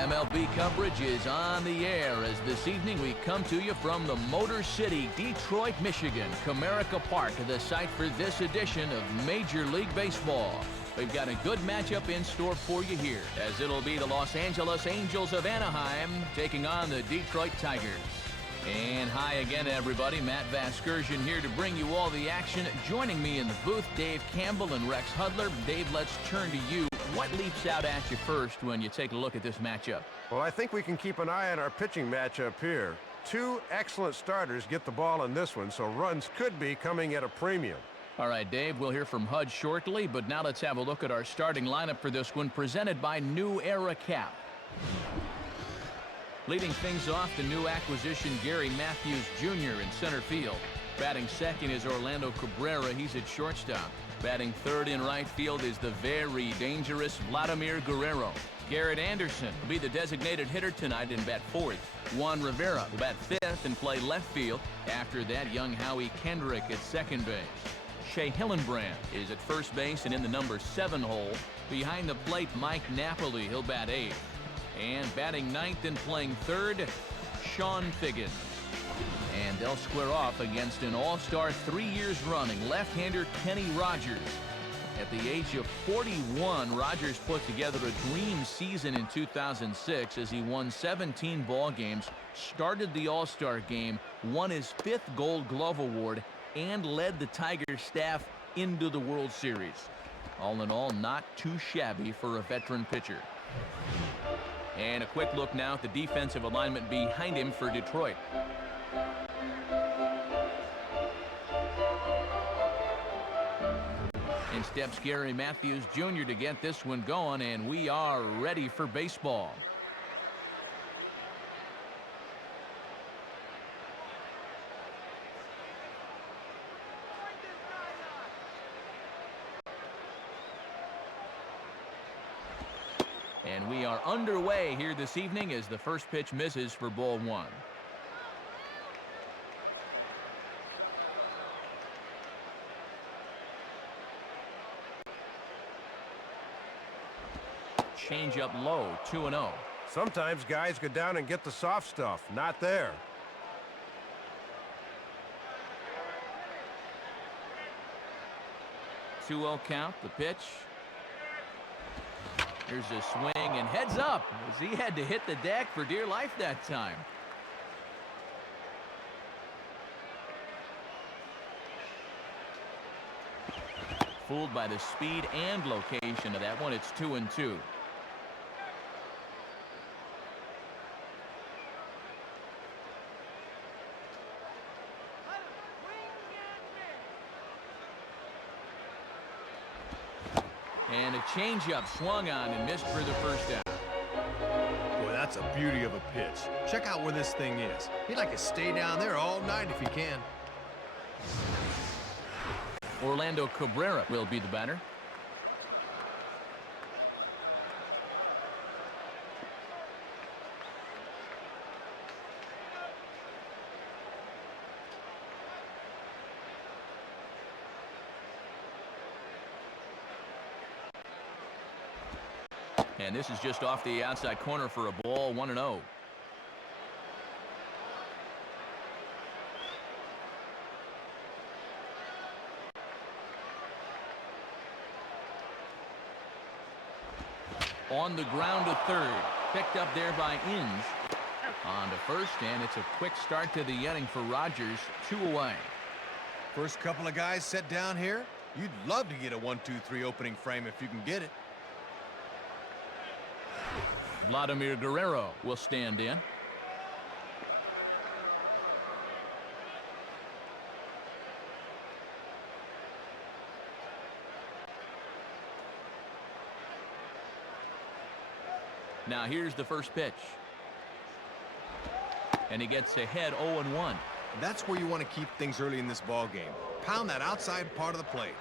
MLB coverage is on the air as this evening we come to you from the Motor City, Detroit, Michigan, Comerica Park, the site for this edition of Major League Baseball. We've got a good matchup in store for you here, as it'll be the Los Angeles Angels of Anaheim taking on the Detroit Tigers. And hi again, everybody. Matt Vasgersian here to bring you all the action. Joining me in the booth, Dave Campbell and Rex Hudler. Dave, let's turn to you. What leaps out at you first when you take a look at this matchup? Well, I think we can keep an eye on our pitching matchup here. Two excellent starters get the ball in this one, so runs could be coming at a premium. All right, Dave, we'll hear from Hud shortly, but now let's have a look at our starting lineup for this one, presented by New Era Cap. Leading things off, the new acquisition, Gary Matthews Jr. in center field. Batting second is Orlando Cabrera. He's at shortstop. Batting third in right field is the very dangerous Vladimir Guerrero. Garrett Anderson will be the designated hitter tonight and bat fourth. Juan Rivera will bat fifth and play left field. After that, young Howie Kendrick at second base. Shea Hillenbrand is at first base and in the number 7 hole. Behind the plate, Mike Napoli, he'll bat eighth. And batting ninth and playing third, Sean Figgins. And they'll square off against an all-star 3 years running left-hander Kenny Rogers. At the age of 41, Rogers put together a dream season in 2006 as he won 17 ball games, started the All-Star game, won his 5th Gold Glove Award, and led the Tigers staff into the World Series. All in all, not too shabby for a veteran pitcher. And a quick look now at the defensive alignment behind him for Detroit. In steps Gary Matthews Jr. to get this one going, and we are ready for baseball. And we are underway here this evening as the first pitch misses for ball one. Change up low, 2-0. Sometimes guys go down and get the soft stuff. Not there. Two-0 count, the pitch. Here's a swing and heads up as he had to hit the deck for dear life that time. Fooled by the speed and location of that one. It's 2-2. And a changeup swung on and missed for the first out. Boy, that's a beauty of a pitch. Check out where this thing is. He'd like to stay down there all night if he can. Orlando Cabrera will be the batter. And this is just off the outside corner for a ball, 1-0. On the ground to third. Picked up there by Inge. On to first, and it's a quick start to the inning for Rogers. 2 away. First couple of guys set down here. You'd love to get a 1-2-3 opening frame if you can get it. Vladimir Guerrero will stand in. Now here's the first pitch. And he gets ahead 0-1. That's where you want to keep things early in this ball game. Pound that outside part of the plate.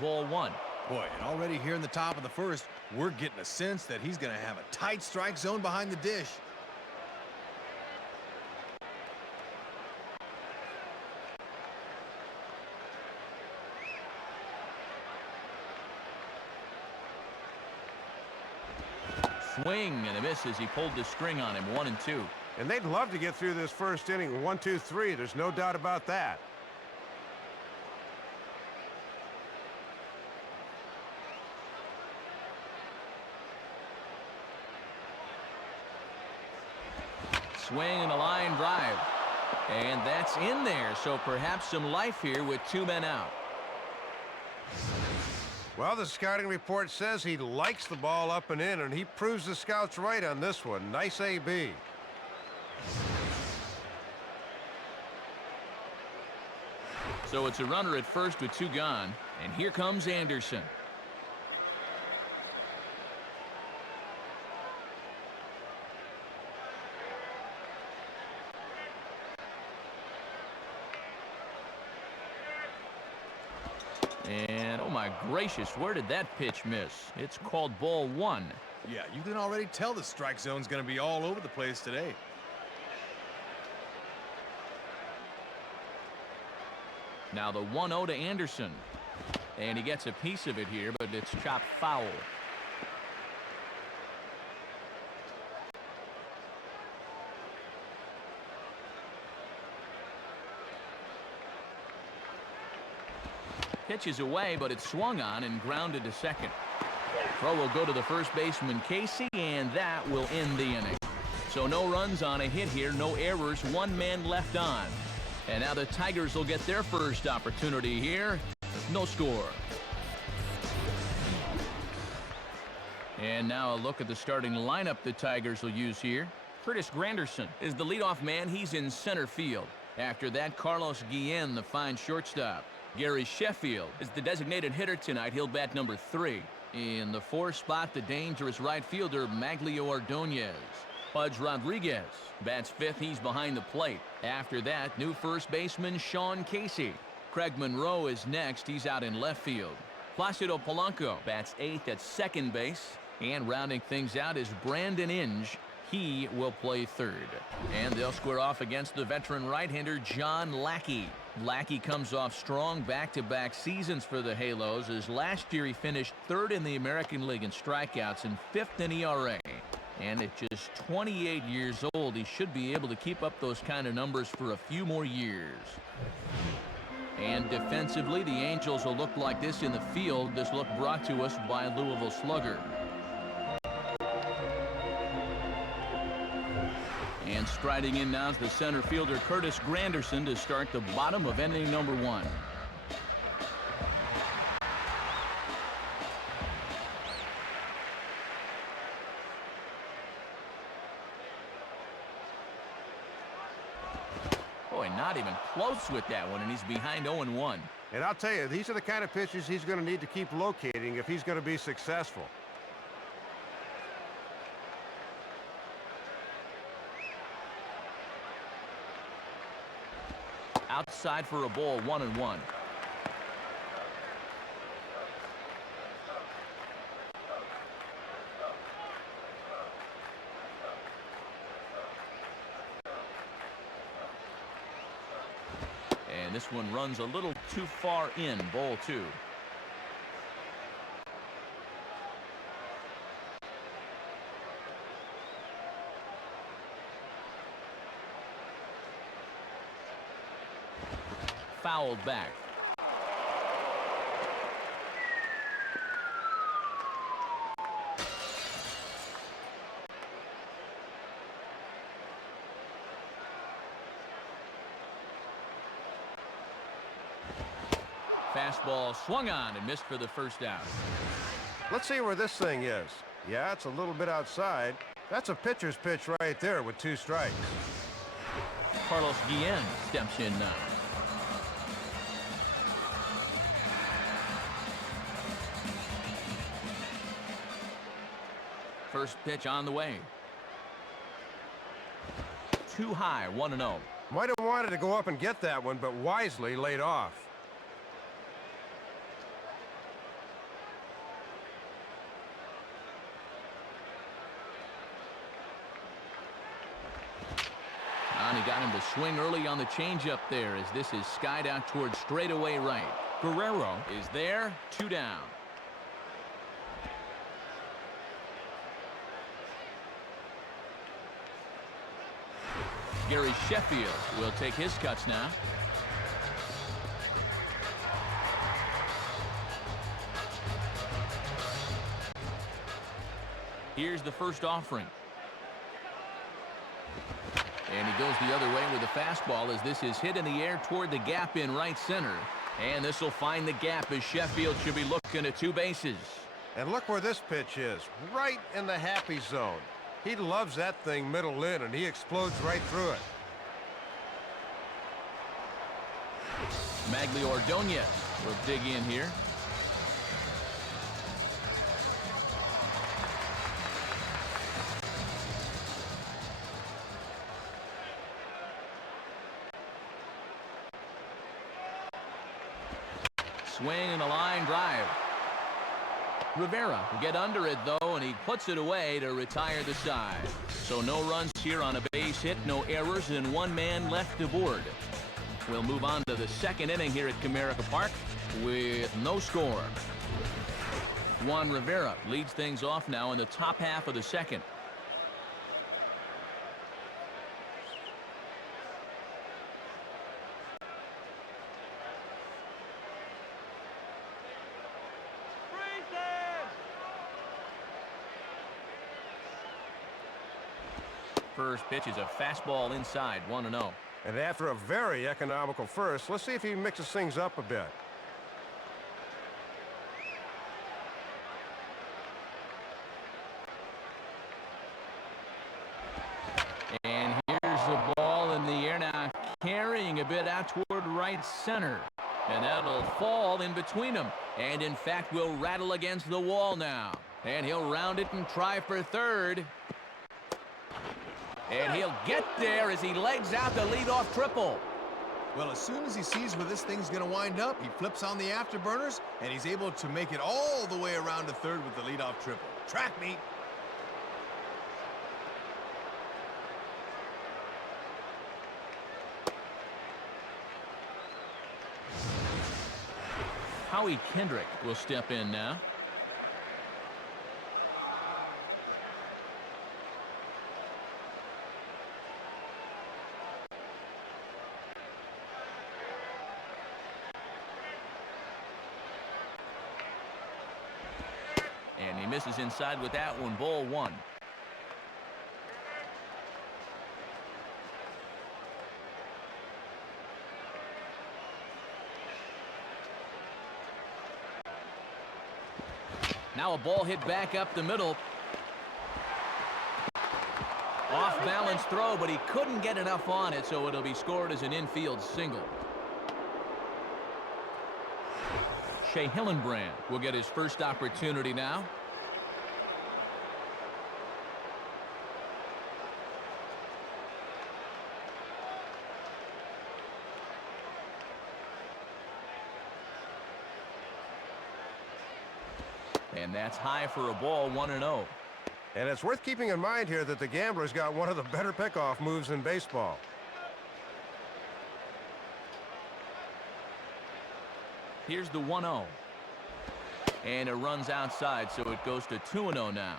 Ball one. Boy, and already here in the top of the first, we're getting a sense that he's going to have a tight strike zone behind the dish. swing and a miss as he pulled the string on him. 1-2. And they'd love to get through this first inning 1-2-3. There's no doubt about that. Swing and a line drive. And that's in there, so perhaps some life here with 2 men out. Well, the scouting report says he likes the ball up and in, and he proves the scouts right on this one. Nice AB. So it's a runner at first with 2 gone, and here comes Anderson. And, oh my gracious, where did that pitch miss? It's called ball 1. Yeah, you can already tell the strike zone's going to be all over the place today. Now the 1-0 to Anderson. And he gets a piece of it here, but it's chopped foul. Pitch is away, but it's swung on and grounded to second. Throw will go to the first baseman, Casey, and that will end the inning. So no runs on a hit here, no errors, 1 man left on. And now the Tigers will get their first opportunity here. No score. And now a look at the starting lineup the Tigers will use here. Curtis Granderson is the leadoff man. He's in center field. After that, Carlos Guillen, the fine shortstop. Gary Sheffield is the designated hitter tonight. He'll bat number 3. In the 4th spot, the dangerous right fielder, Maglio Ordonez. Pudge Rodriguez bats 5th. He's behind the plate. After that, new first baseman Sean Casey. Craig Monroe is next. He's out in left field. Placido Polanco bats 8th at second base. And rounding things out is Brandon Inge. He will play 3rd. And they'll square off against the veteran right-hander John Lackey. Lackey comes off strong back-to-back seasons for the Halos, as last year he finished 3rd in the American League in strikeouts and 5th in ERA. And at just 28 years old, he should be able to keep up those kind of numbers for a few more years. And defensively, the Angels will look like this in the field. This look brought to us by Louisville Slugger. And striding in now is the center fielder Curtis Granderson to start the bottom of inning number 1. Boy, not even close with that one, and he's behind 0-1. And I'll tell you, these are the kind of pitches he's going to need to keep locating if he's going to be successful. Outside for a ball, 1-1. And this one runs a little too far in, ball 2. Fouled back. Fastball swung on and missed for the first out. Let's see where this thing is. Yeah, it's a little bit outside. That's a pitcher's pitch right there with 2 strikes. Carlos Guillen steps in now. First pitch on the way. Too high, 1-0. Might have wanted to go up and get that one, but wisely laid off. And he got him to swing early on the changeup there, as this is skied out towards straightaway right. Guerrero is there, 2 down. Gary Sheffield will take his cuts now. Here's the first offering. And he goes the other way with a fastball as this is hit in the air toward the gap in right center. And this will find the gap as Sheffield should be looking at 2 bases. And look where this pitch is, right in the happy zone. He loves that thing middle in, and he explodes right through it. Magli Ordonez will dig in here. Swing and a line drive. Rivera will get under it, though, and he puts it away to retire the side. So no runs here on a base hit, no errors, and 1 man left to board. We'll move on to the second inning here at Comerica Park with no score. Juan Rivera leads things off now in the top half of the second. First pitch is a fastball inside, 1-0. And after a very economical first, let's see if he mixes things up a bit. And here's the ball in the air now, carrying a bit out toward right center. And that'll fall in between them. And in fact, will rattle against the wall now. And he'll round it and try for third. And he'll get there as he legs out the leadoff triple. Well, as soon as he sees where this thing's going to wind up, he flips on the afterburners, and he's able to make it all the way around to third with the leadoff triple. Track meet. Howie Kendrick will step in now. And he misses inside with that one, ball 1. Now a ball hit back up the middle. Off balance throw, but he couldn't get enough on it, so it'll be scored as an infield single. Shea Hillenbrand will get his first opportunity now. And that's high for a ball, 1-0. And it's worth keeping in mind here that the gambler's got one of the better pickoff moves in baseball. Here's the 1-0. And it runs outside, so it goes to 2-0 now.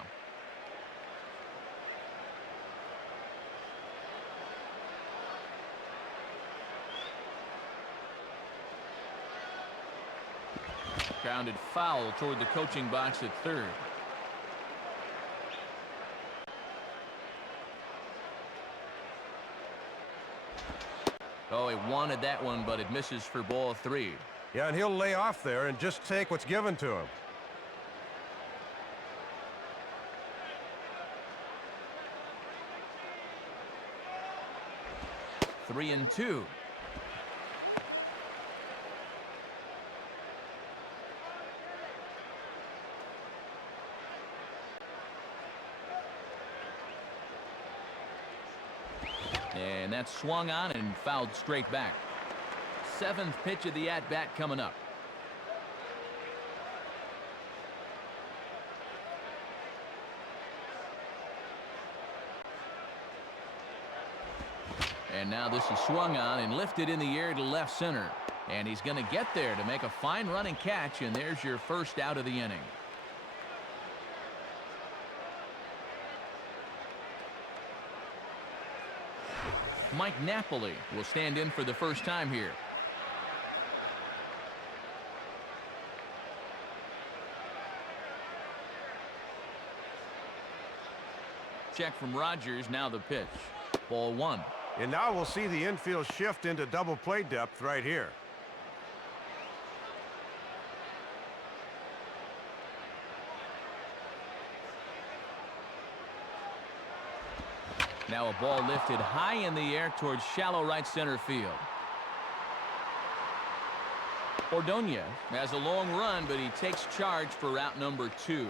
Grounded foul toward the coaching box at third. Oh, he wanted that one, but it misses for ball 3. Yeah, and he'll lay off there and just take what's given to him. Three and 2. And that's swung on and fouled straight back. 7th pitch of the at-bat coming up. And now this is swung on and lifted in the air to left center. And he's going to get there to make a fine running catch, and there's your first out of the inning. Mike Napoli will stand in for the first time here. Check from Rogers, now the pitch. Ball 1. And now we'll see the infield shift into double play depth right here. Now a ball lifted high in the air towards shallow right center field. Ordonez has a long run, but he takes charge for route number 2.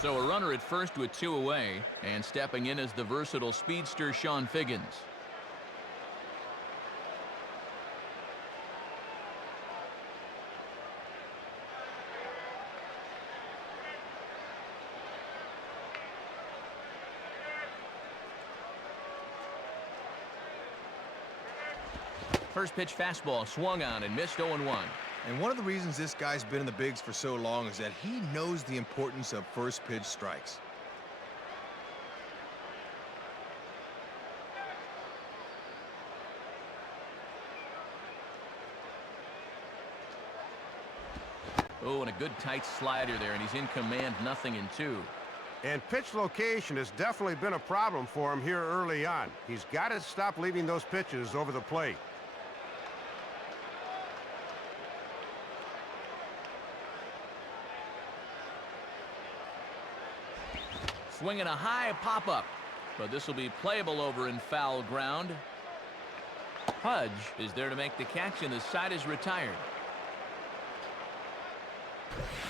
So a runner at first with 2 away, and stepping in is the versatile speedster Sean Figgins. First pitch fastball swung on and missed 0-1. And one of the reasons this guy's been in the bigs for so long is that he knows the importance of first pitch strikes. Oh, and a good tight slider there, and he's in command, 0-2. And pitch location has definitely been a problem for him here early on. He's got to stop leaving those pitches over the plate. Swinging a high pop-up, but this will be playable over in foul ground. Pudge is there to make the catch, and the side is retired.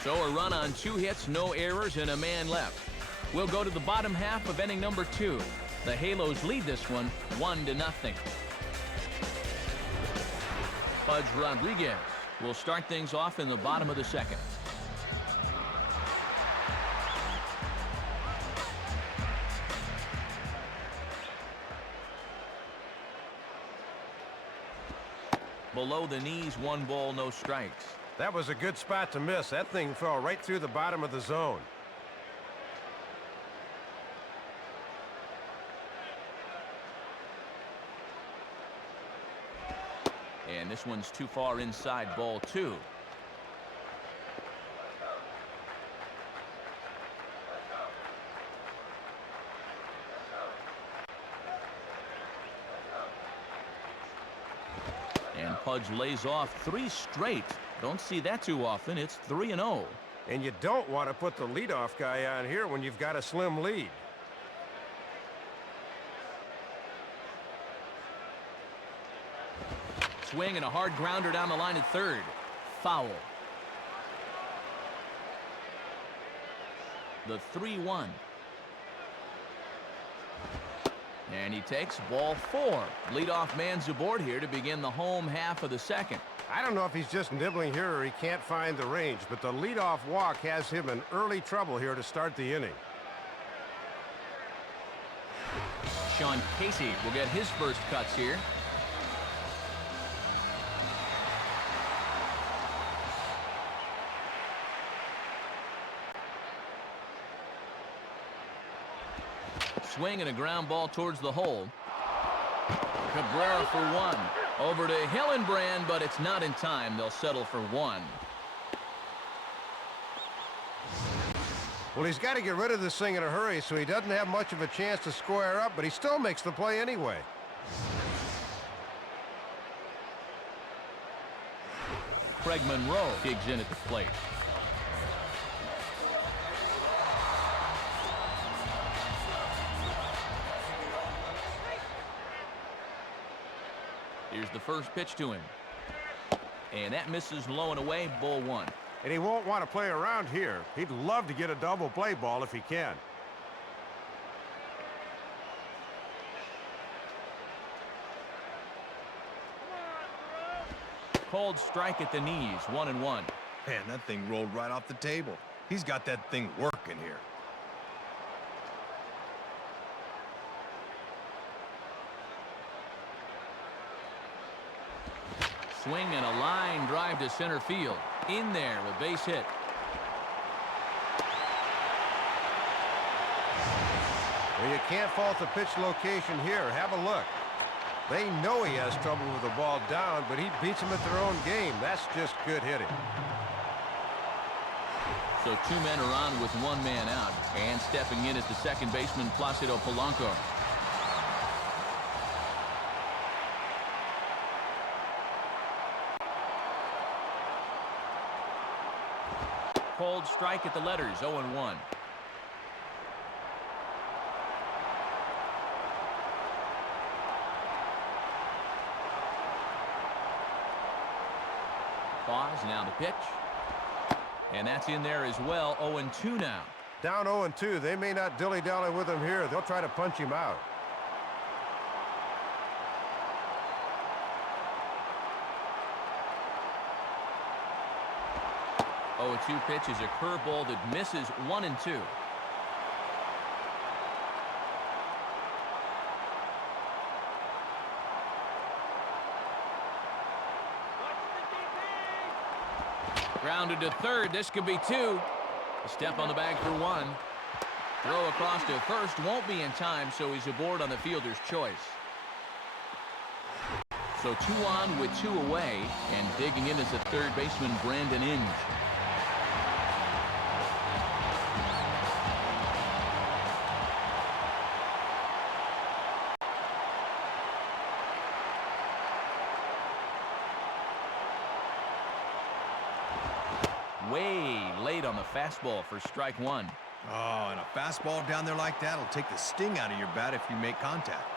So a run on 2 hits, no errors, and a man left. We'll go to the bottom half of inning number 2. The Halos lead this one 1-0. Pudge Rodriguez will start things off in the bottom of the second. Below the knees, 1 ball, no strikes. That was a good spot to miss. That thing fell right through the bottom of the zone. And this one's too far inside, ball 2. And Pudge lays off 3 straight. Don't see that too often. It's 3-0. And you don't want to put the leadoff guy on here when you've got a slim lead. Swing and a hard grounder down the line at third. Foul. The 3-1. And he takes ball 4. Leadoff man's aboard here to begin the home half of the second. I don't know if he's just nibbling here or he can't find the range, but the leadoff walk has him in early trouble here to start the inning. Sean Casey will get his first cuts here. Swing and a ground ball towards the hole. Cabrera for 1. Over to Hillenbrand, but it's not in time. They'll settle for 1. Well, he's got to get rid of this thing in a hurry, so he doesn't have much of a chance to square up, but he still makes the play anyway. Craig Monroe digs in at the plate. Here's the first pitch to him. And that misses low and away, ball 1. And he won't want to play around here. He'd love to get a double play ball if he can. Cold strike at the knees, 1-1. Man, that thing rolled right off the table. He's got that thing working here. Swing and a line drive to center field. In there with base hit. Well, you can't fault the pitch location here. Have a look. They know he has trouble with the ball down, but he beats them at their own game. That's just good hitting. So 2 men are on with 1 man out. And stepping in is the second baseman, Placido Polanco. Cold strike at the letters, 0-1. Pause, now the pitch. And that's in there as well, 0-2 now. Down 0-2. They may not dilly-dally with him here. They'll try to punch him out. Oh, 0-2 pitch is a curveball that misses 1-2. Grounded to third. This could be 2. A step on the bag for 1. Throw across to first won't be in time, so he's aboard on the fielder's choice. So 2 on with 2 away, and digging in is the third baseman, Brandon Inge. Way late on the fastball for strike 1. Oh, and a fastball down there like that will take the sting out of your bat if you make contact.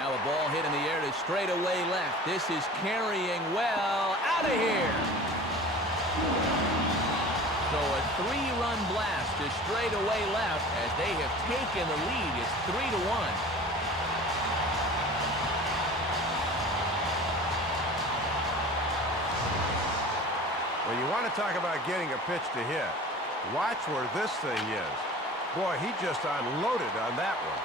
Now a ball hit in the air to straightaway left. This is carrying well out of here. So a 3-run blast to straightaway left as they have taken the lead. It's 3-1. Well, you want to talk about getting a pitch to hit. Watch where this thing is. Boy, he just unloaded on that one.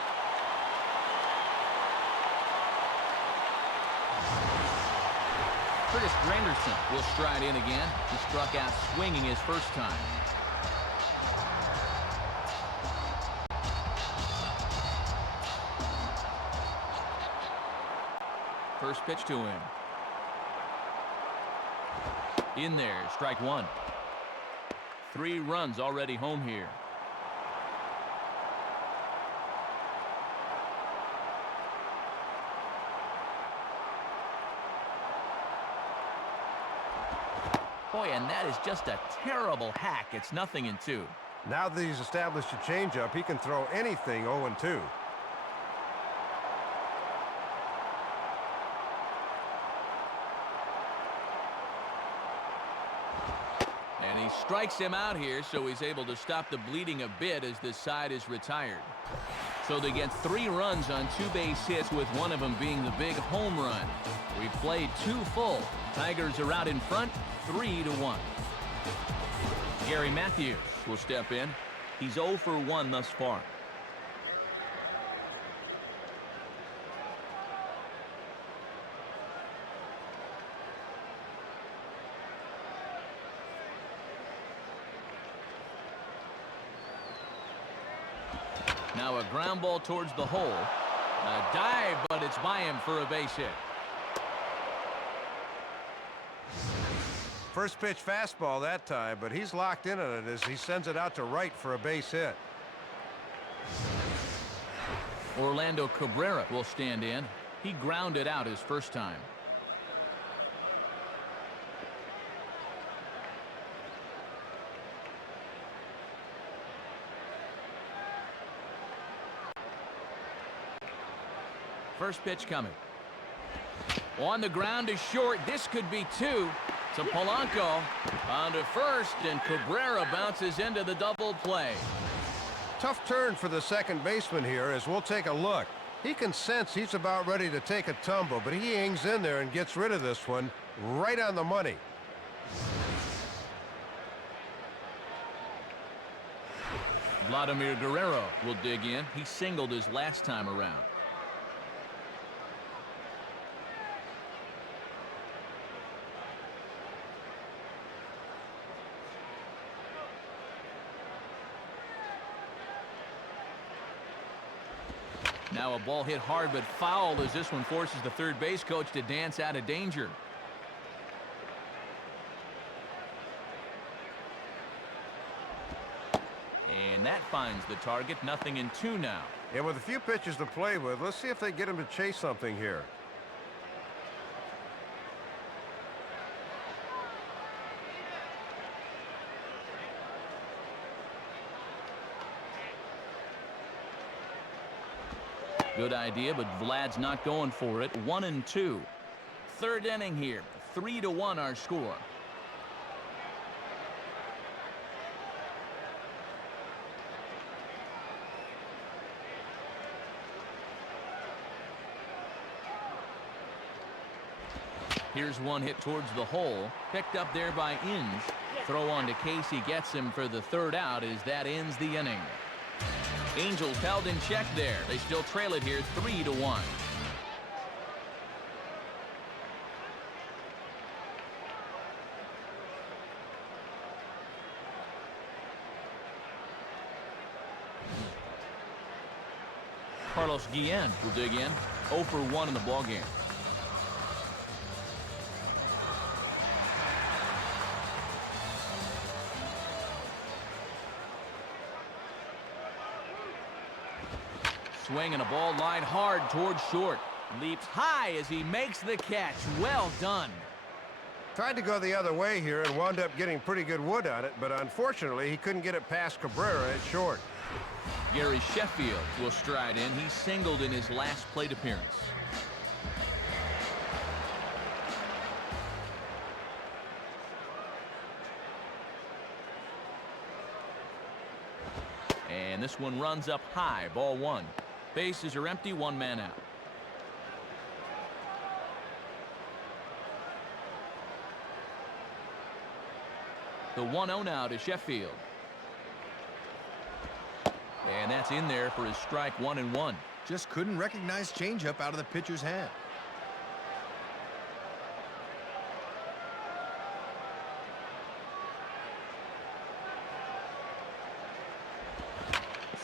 Curtis Granderson will stride in again. He struck out swinging his first time. First pitch to him. In there, strike 1. 3 runs already home here. Boy, and that is just a terrible hack. It's 0-2. Now that he's established a changeup, he can throw anything 0-2. And he strikes him out here, so he's able to stop the bleeding a bit as this side is retired. So they get 3 runs on 2 base hits, with one of them being the big home run. We've played 2 full. Tigers are out in front, 3-1. Gary Matthews will step in. He's 0 for 1 thus far. Now a ground ball towards the hole. A dive, but it's by him for a base hit. First pitch fastball that time, but he's locked in on it as he sends it out to right for a base hit. Orlando Cabrera will stand in. He grounded out his first time. First pitch coming. On the ground is short. This could be 2. To Polanco on to first, and Cabrera bounces into the double play. Tough turn for the second baseman here, as we'll take a look. He can sense he's about ready to take a tumble, but he hangs in there and gets rid of this one right on the money. Vladimir Guerrero will dig in. He singled his last time around. Now a ball hit hard but foul as this one forces the third base coach to dance out of danger. And that finds the target. 0-2 now. And with a few pitches to play with, let's see if they get him to chase something here. Good idea, but Vlad's not going for it. 1-2. Third inning here. 3-1 our score. Here's one hit towards the hole. Picked up there by Inge. Throw on to Casey gets him for the third out as that ends the inning. Angels held in check there. They still trail it here 3-1. Carlos Guillen will dig in. 0 for 1 in the ballgame. Swing and a ball lined hard towards short. Leaps high as he makes the catch. Well done. Tried to go the other way here and wound up getting pretty good wood on it, but unfortunately he couldn't get it past Cabrera at short. Gary Sheffield will stride in. He singled in his last plate appearance. And this one runs up high. Ball 1. Bases are empty. 1 man out. The 1-0 now to Sheffield. And that's in there for his strike. 1-1. Just couldn't recognize changeup out of the pitcher's hand.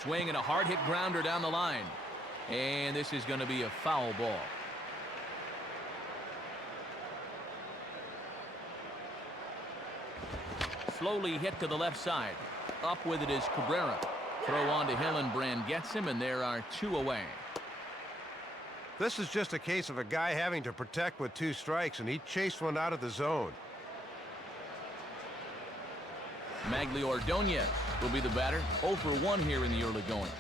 Swing and a hard hit grounder down the line. And this is going to be a foul ball. Slowly hit to the left side. Up with it is Cabrera. Throw on to Hillenbrand gets him, and there are 2 away. This is just a case of a guy having to protect with 2 strikes, and he chased one out of the zone. Magli Ordonez will be the batter. 0 for 1 here in the early going.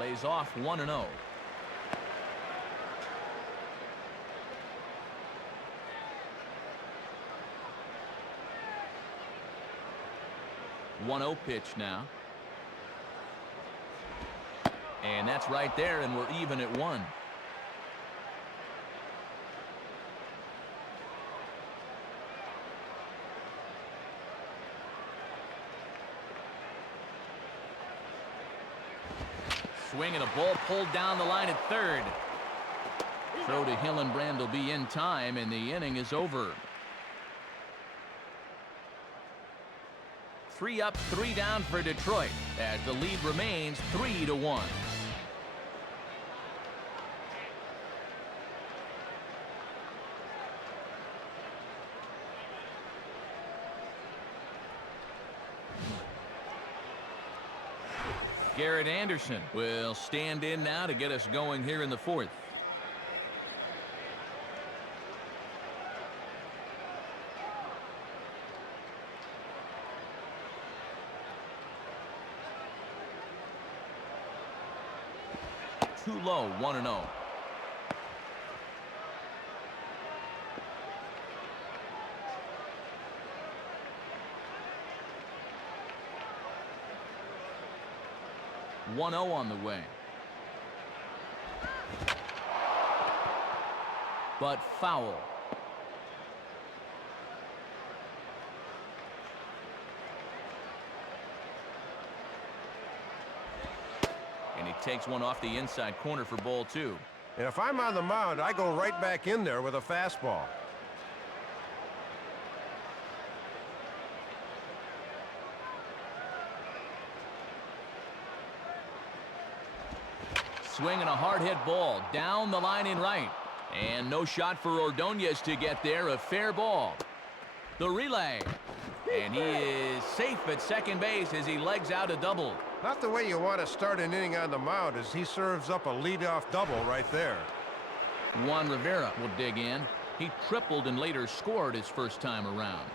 Lays off 1-0. One-0 pitch now. And that's right there, and we're even at 1. Swing and a ball pulled down the line at third. Throw to Hillenbrand will be in time, and the inning is over. 3 up, 3 down for Detroit as the lead remains 3-1. Garrett Anderson will stand in now to get us going here in the 4th. Too low, 1-0. On the way. But foul. And he takes one off the inside corner for ball 2. And if I'm on the mound, I go right back in there with a fastball. Swinging a hard hit ball down the line in right. And no shot for Ordonez to get there. A fair ball. The relay. And he is safe at second base as he legs out a double. Not the way you want to start an inning on the mound as he serves up a leadoff double right there. Juan Rivera will dig in. He tripled and later scored his first time around.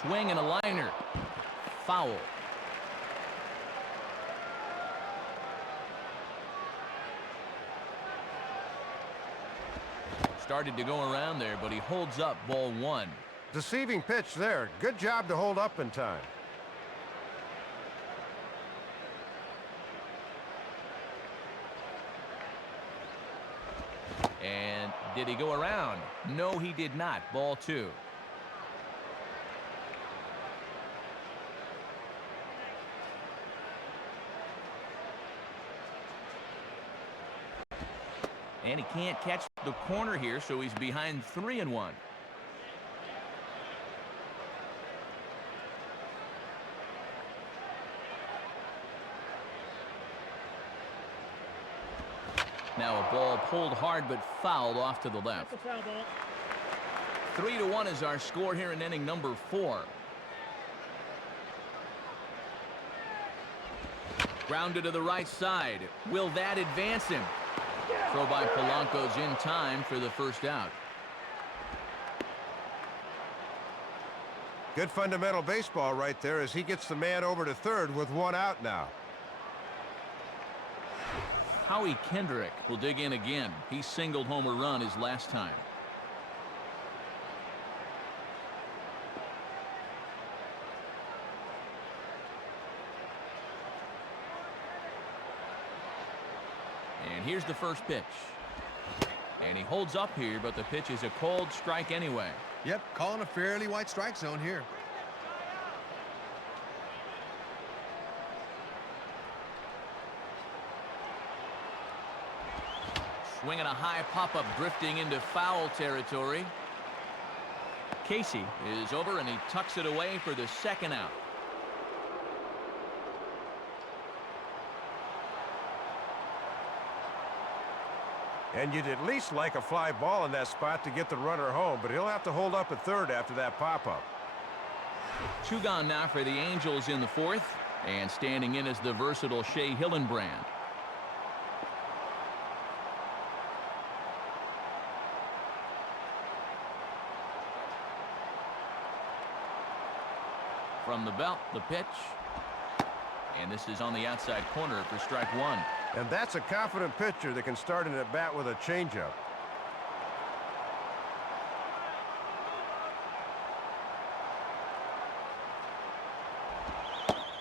Swing and a liner. Foul. Started to go around there, but he holds up ball one. Deceiving pitch there. Good job to hold up in time. And did he go around? No, he did not. Ball two. And he can't catch the corner here, so he's behind 3-1. Now a ball pulled hard but fouled off to the left. That's a foul ball. 3-1 is our score here in inning number 4. Grounded to the right side. Will that advance him? Throw by Polanco's in time for the first out. Good fundamental baseball right there as he gets the man over to third with one out now. Howie Kendrick will dig in again. He singled home a run his last time. And here's the first pitch. And he holds up here, but the pitch is a cold strike anyway. Yep, calling a fairly wide strike zone here. Swinging a high pop-up, drifting into foul territory. Casey is over, and he tucks it away for the second out. And you'd at least like a fly ball in that spot to get the runner home, but he'll have to hold up at third after that pop-up. 2 gone now for the Angels in the fourth, and standing in is the versatile Shea Hillenbrand. From the belt, the pitch. And this is on the outside corner for strike one. And that's a confident pitcher that can start an at-bat with a changeup.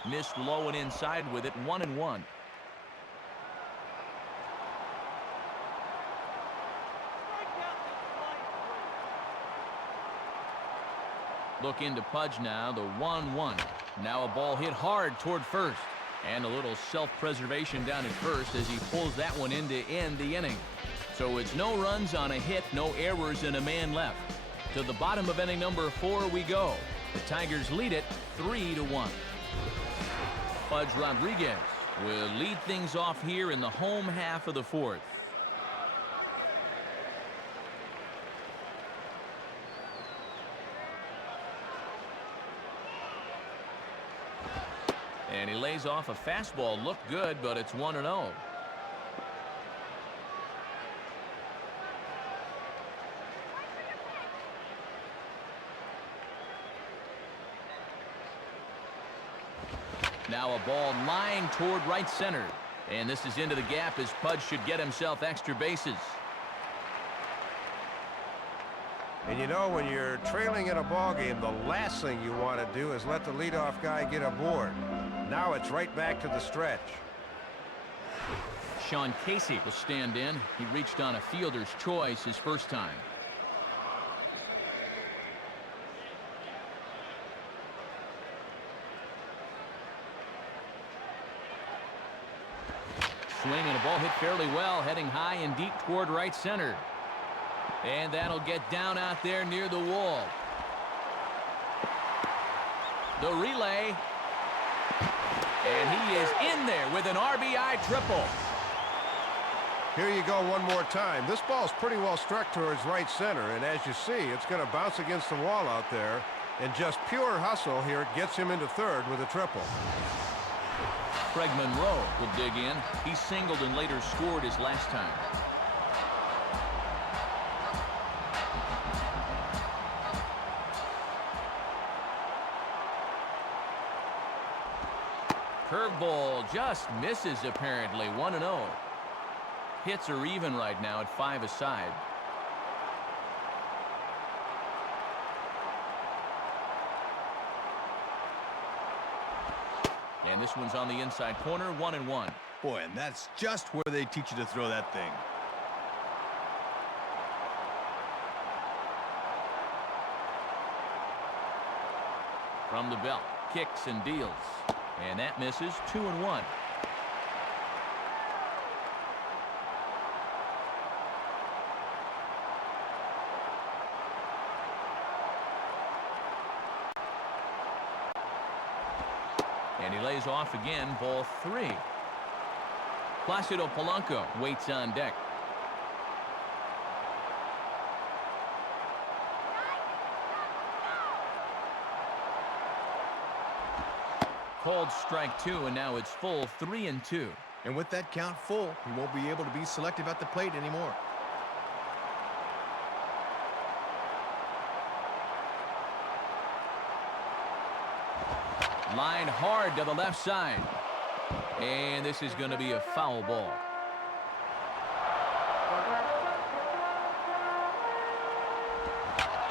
Missed low and inside with it, 1-1. Look into Pudge now, the 1-1. Now a ball hit hard toward first. And a little self-preservation down at first as he pulls that one in to end the inning. So it's no runs on a hit, no errors, and a man left. To the bottom of inning number 4 we go. The Tigers lead it 3-1. Pudge Rodriguez will lead things off here in the home half of the fourth. And he lays off a fastball. Looked good, but it's 1-0. Now a ball lying toward right center. And this is into the gap as Pudge should get himself extra bases. And you know, when you're trailing in a ball game, the last thing you want to do is let the leadoff guy get aboard. Now it's right back to the stretch. Sean Casey will stand in. He reached on a fielder's choice his first time. Swing and a ball hit fairly well, heading high and deep toward right center. And that'll get down out there near the wall. The relay. And he is in there with an RBI triple. Here you go one more time. This ball's pretty well struck towards right center, and as you see, it's going to bounce against the wall out there. And just pure hustle here gets him into third with a triple. Craig Monroe will dig in. He singled and later scored his last time. Curveball just misses apparently. 1-0. Hits are even right now at 5 aside. And this one's on the inside corner, 1-1. Boy, and that's just where they teach you to throw that thing. From the belt, kicks and deals. And that misses. 2-1. And he lays off again, ball 3. Placido Polanco waits on deck. Called strike 2, and now it's full 3-2. And with that count full, he won't be able to be selective at the plate anymore. Lined hard to the left side. And this is going to be a foul ball.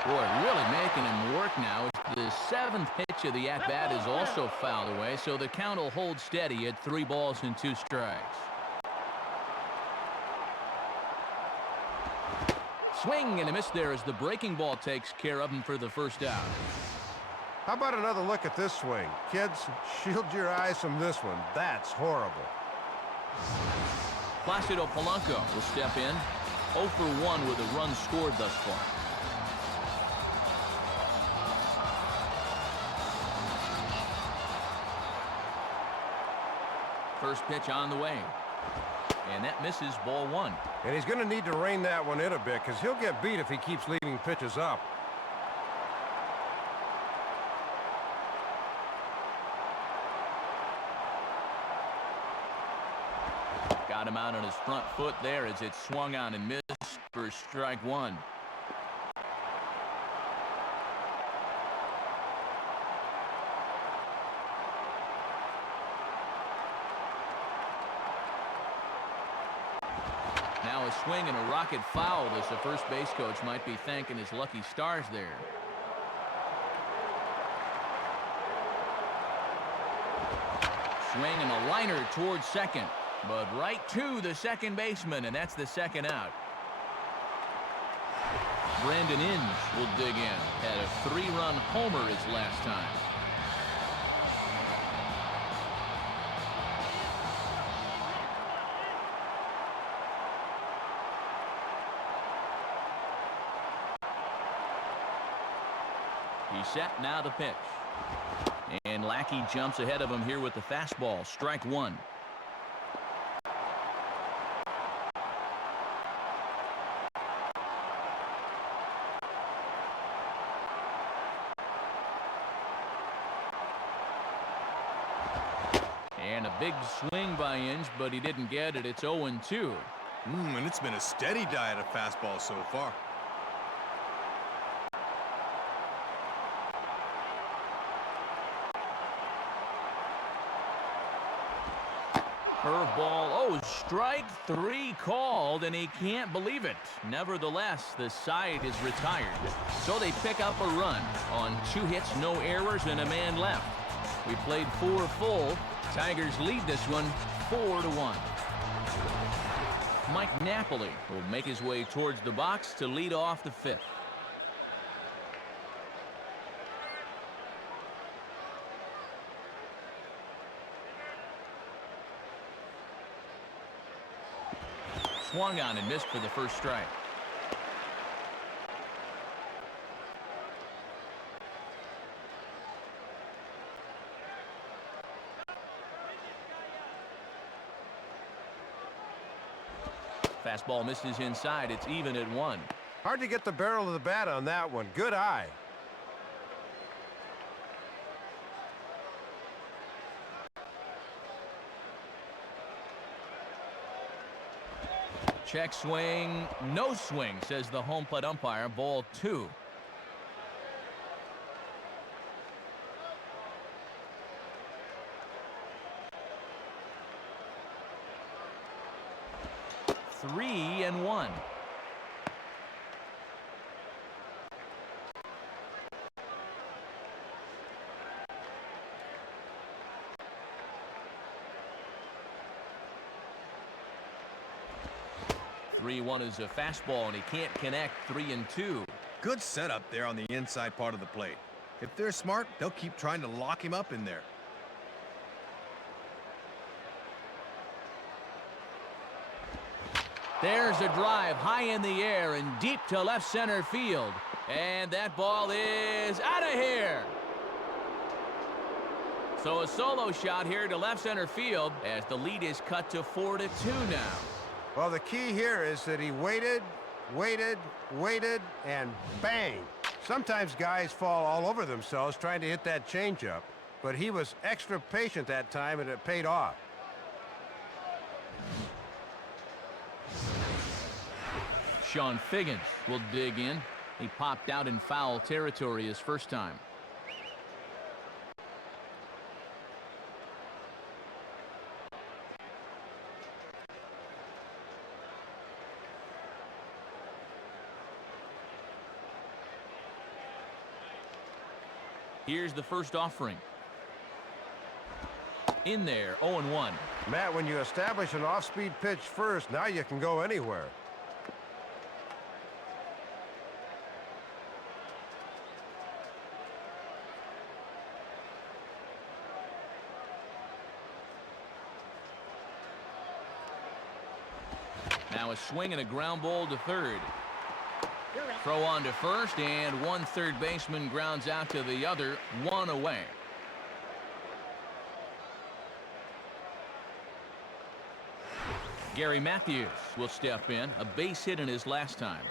Boy, really making him work now. The 7th pitch of the at-bat is also fouled away, so the count will hold steady at 3 balls and 2 strikes. Swing and a miss there as the breaking ball takes care of him for the first out. How about another look at this swing? Kids, shield your eyes from this one. That's horrible. Placido Polanco will step in. 0 for 1 with a run scored thus far. First pitch on the way. And that misses, ball 1. And he's going to need to rein that one in a bit because he'll get beat if he keeps leaving pitches up. Got him out on his front foot there as it swung on and missed for strike 1. Now a swing and a rocket foul as the first base coach might be thanking his lucky stars there. Swing and a liner towards second, but right to the second baseman, and that's the second out. Brandon Inge will dig in. Had a 3-run homer his last time. He's set, now the pitch. And Lackey jumps ahead of him here with the fastball. Strike 1. And a big swing by Inge, but he didn't get it. It's 0-2. And it's been a steady diet of fastballs so far. Curveball, oh, strike 3 called, and he can't believe it. Nevertheless, the side is retired. So they pick up a run on 2 hits, no errors, and a man left. We played 4 full. Tigers lead this one 4-1. Mike Napoli will make his way towards the box to lead off the 5th. swung on and missed for the first strike. Fastball misses inside. It's even at 1. Hard to get the barrel of the bat on that one. Good eye. Check swing. No swing, says the home plate umpire. Ball 2. Three and 1. Three one is a fastball, and he can't connect. 3-2. Good setup there on the inside part of the plate. If they're smart, they'll keep trying to lock him up in there. There's a drive high in the air and deep to left center field. And that ball is out of here. So a solo shot here to left center field as the lead is cut to 4-2 now. Well, the key here is that he waited, and bang. Sometimes guys fall all over themselves trying to hit that changeup, but he was extra patient that time, and it paid off. Sean Figgins will dig in. He popped out in foul territory his first time. Here's the first offering. In there, 0-1. Matt, when you establish an off-speed pitch first, now you can go anywhere. Now a swing and a ground ball to third. Throw on to first, and one third baseman grounds out to the other, 1 away. Gary Matthews will step in, a base hit in his last time.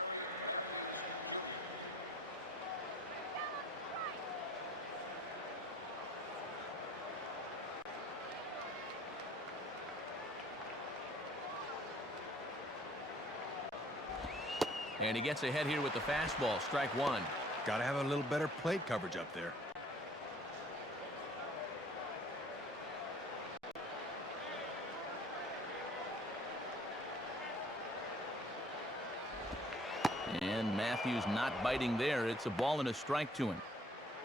And he gets ahead here with the fastball. Strike 1. Got to have a little better plate coverage up there. And Matthews not biting there. It's a ball and a strike to him.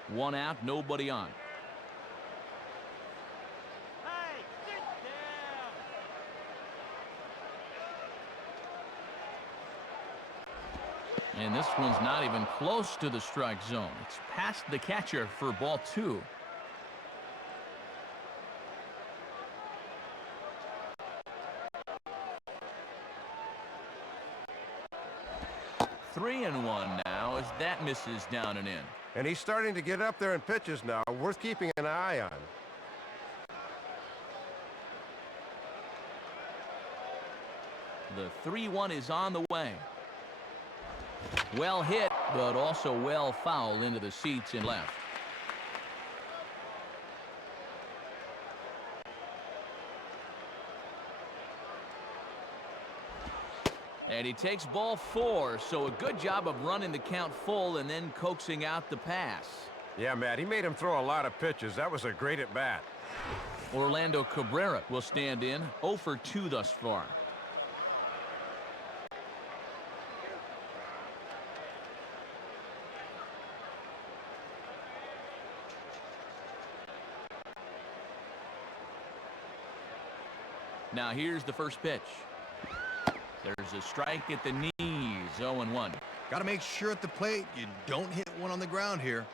1 out, nobody on. And this one's not even close to the strike zone. It's past the catcher for ball 2. Three and 1 now as that misses down and in. And he's starting to get up there in pitches now. Worth keeping an eye on. The 3-1 is on the way. Well hit, but also well fouled into the seats and left. And he takes ball 4, so a good job of running the count full and then coaxing out the pass. Yeah, Matt, he made him throw a lot of pitches. That was a great at-bat. Orlando Cabrera will stand in, 0 for 2 thus far. Now here's the first pitch. There's a strike at the knees, 0-1. Got to make sure at the plate you don't hit one on the ground here.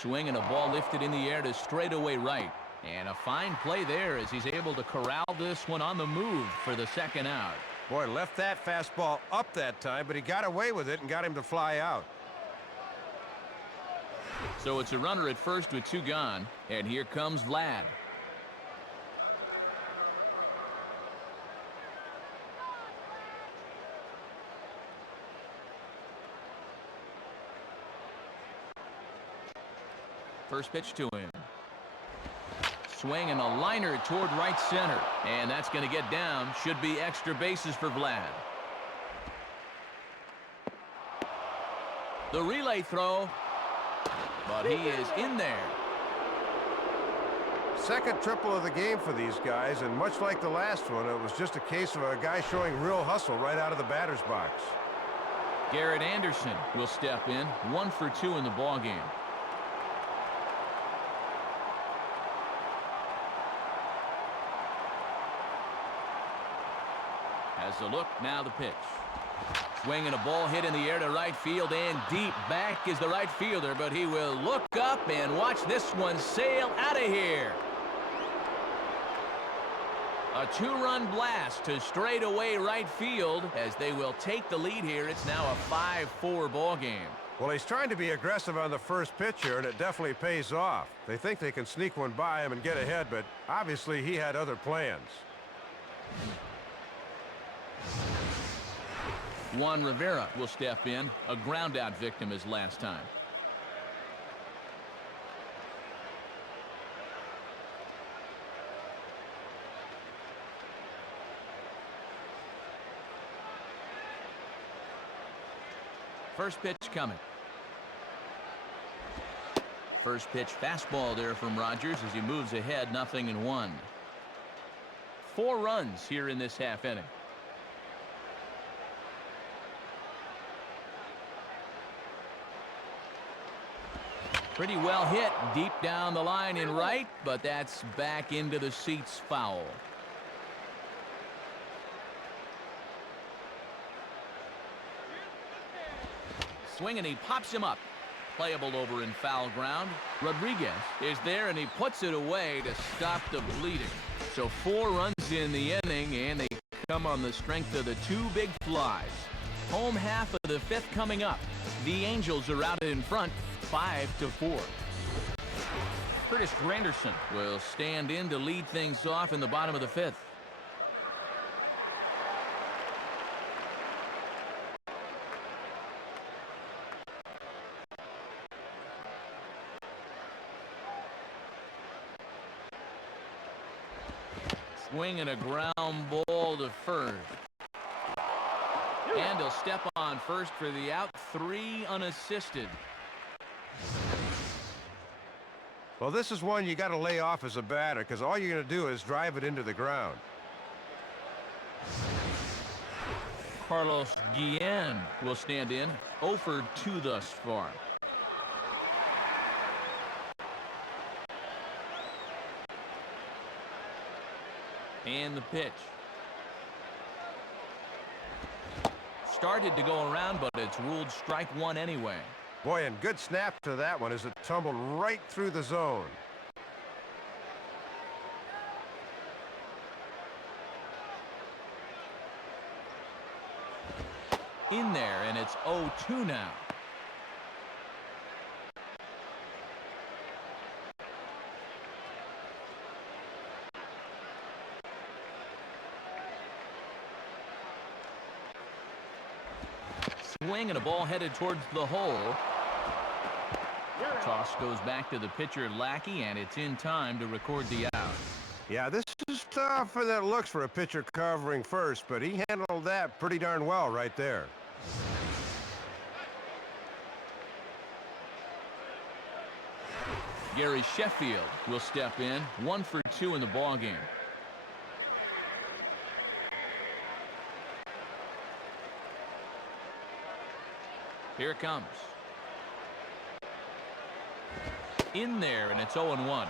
Swing and a ball lifted in the air to straightaway right. And a fine play there as he's able to corral this one on the move for the second out. Boy, left that fastball up that time, but he got away with it and got him to fly out. So it's a runner at first with 2 gone, and here comes Vlad. First pitch to him. Swing and a liner toward right center. And that's going to get down. Should be extra bases for Vlad. The relay throw. But he is in there. Second triple of the game for these guys, and much like the last one, it was just a case of a guy showing real hustle right out of the batter's box. Garrett Anderson will step in. 1 for 2 in the ballgame. Has a look, now the pitch. Swing and a ball hit in the air to right field and deep. Back is the right fielder, but he will look up and watch this one sail out of here. A 2-run blast to straightaway right field as they will take the lead here. It's now a 5-4 ball game. Well, he's trying to be aggressive on the first pitch here, and it definitely pays off. They think they can sneak one by him and get ahead, but obviously he had other plans. Juan Rivera will step in. A ground-out victim as last time. First pitch coming. First pitch fastball there from Rogers as he moves ahead 0-1. 4 runs here in this half inning. Pretty well hit deep down the line in right, but that's back into the seats foul. Swing and he pops him up. Playable over in foul ground. Rodriguez is there and he puts it away to stop the bleeding. So 4 runs in the inning and they come on the strength of the 2 big flies. Home half of the 5th coming up. The Angels are out in front 5-4. Curtis Granderson will stand in to lead things off in the bottom of the 5th. Swing and a ground ball to first. And he'll step on first for the out. 3 unassisted. Well, this is one you got to lay off as a batter because all you're going to do is drive it into the ground. Carlos Guillen will stand in. 0 for 2 thus far. And the pitch. Started to go around, but it's ruled strike 1 anyway. Boy, and good snap to that one as it tumbled right through the zone. In there, and it's 0-2 now. Swing and a ball headed towards the hole. Toss goes back to the pitcher Lackey, and it's in time to record the out. Yeah, this is tougher than it looks for a pitcher covering first, but he handled that pretty darn well right there. Gary Sheffield will step in. 1 for 2 in the ballgame. Here it comes. In there, and it's 0-1.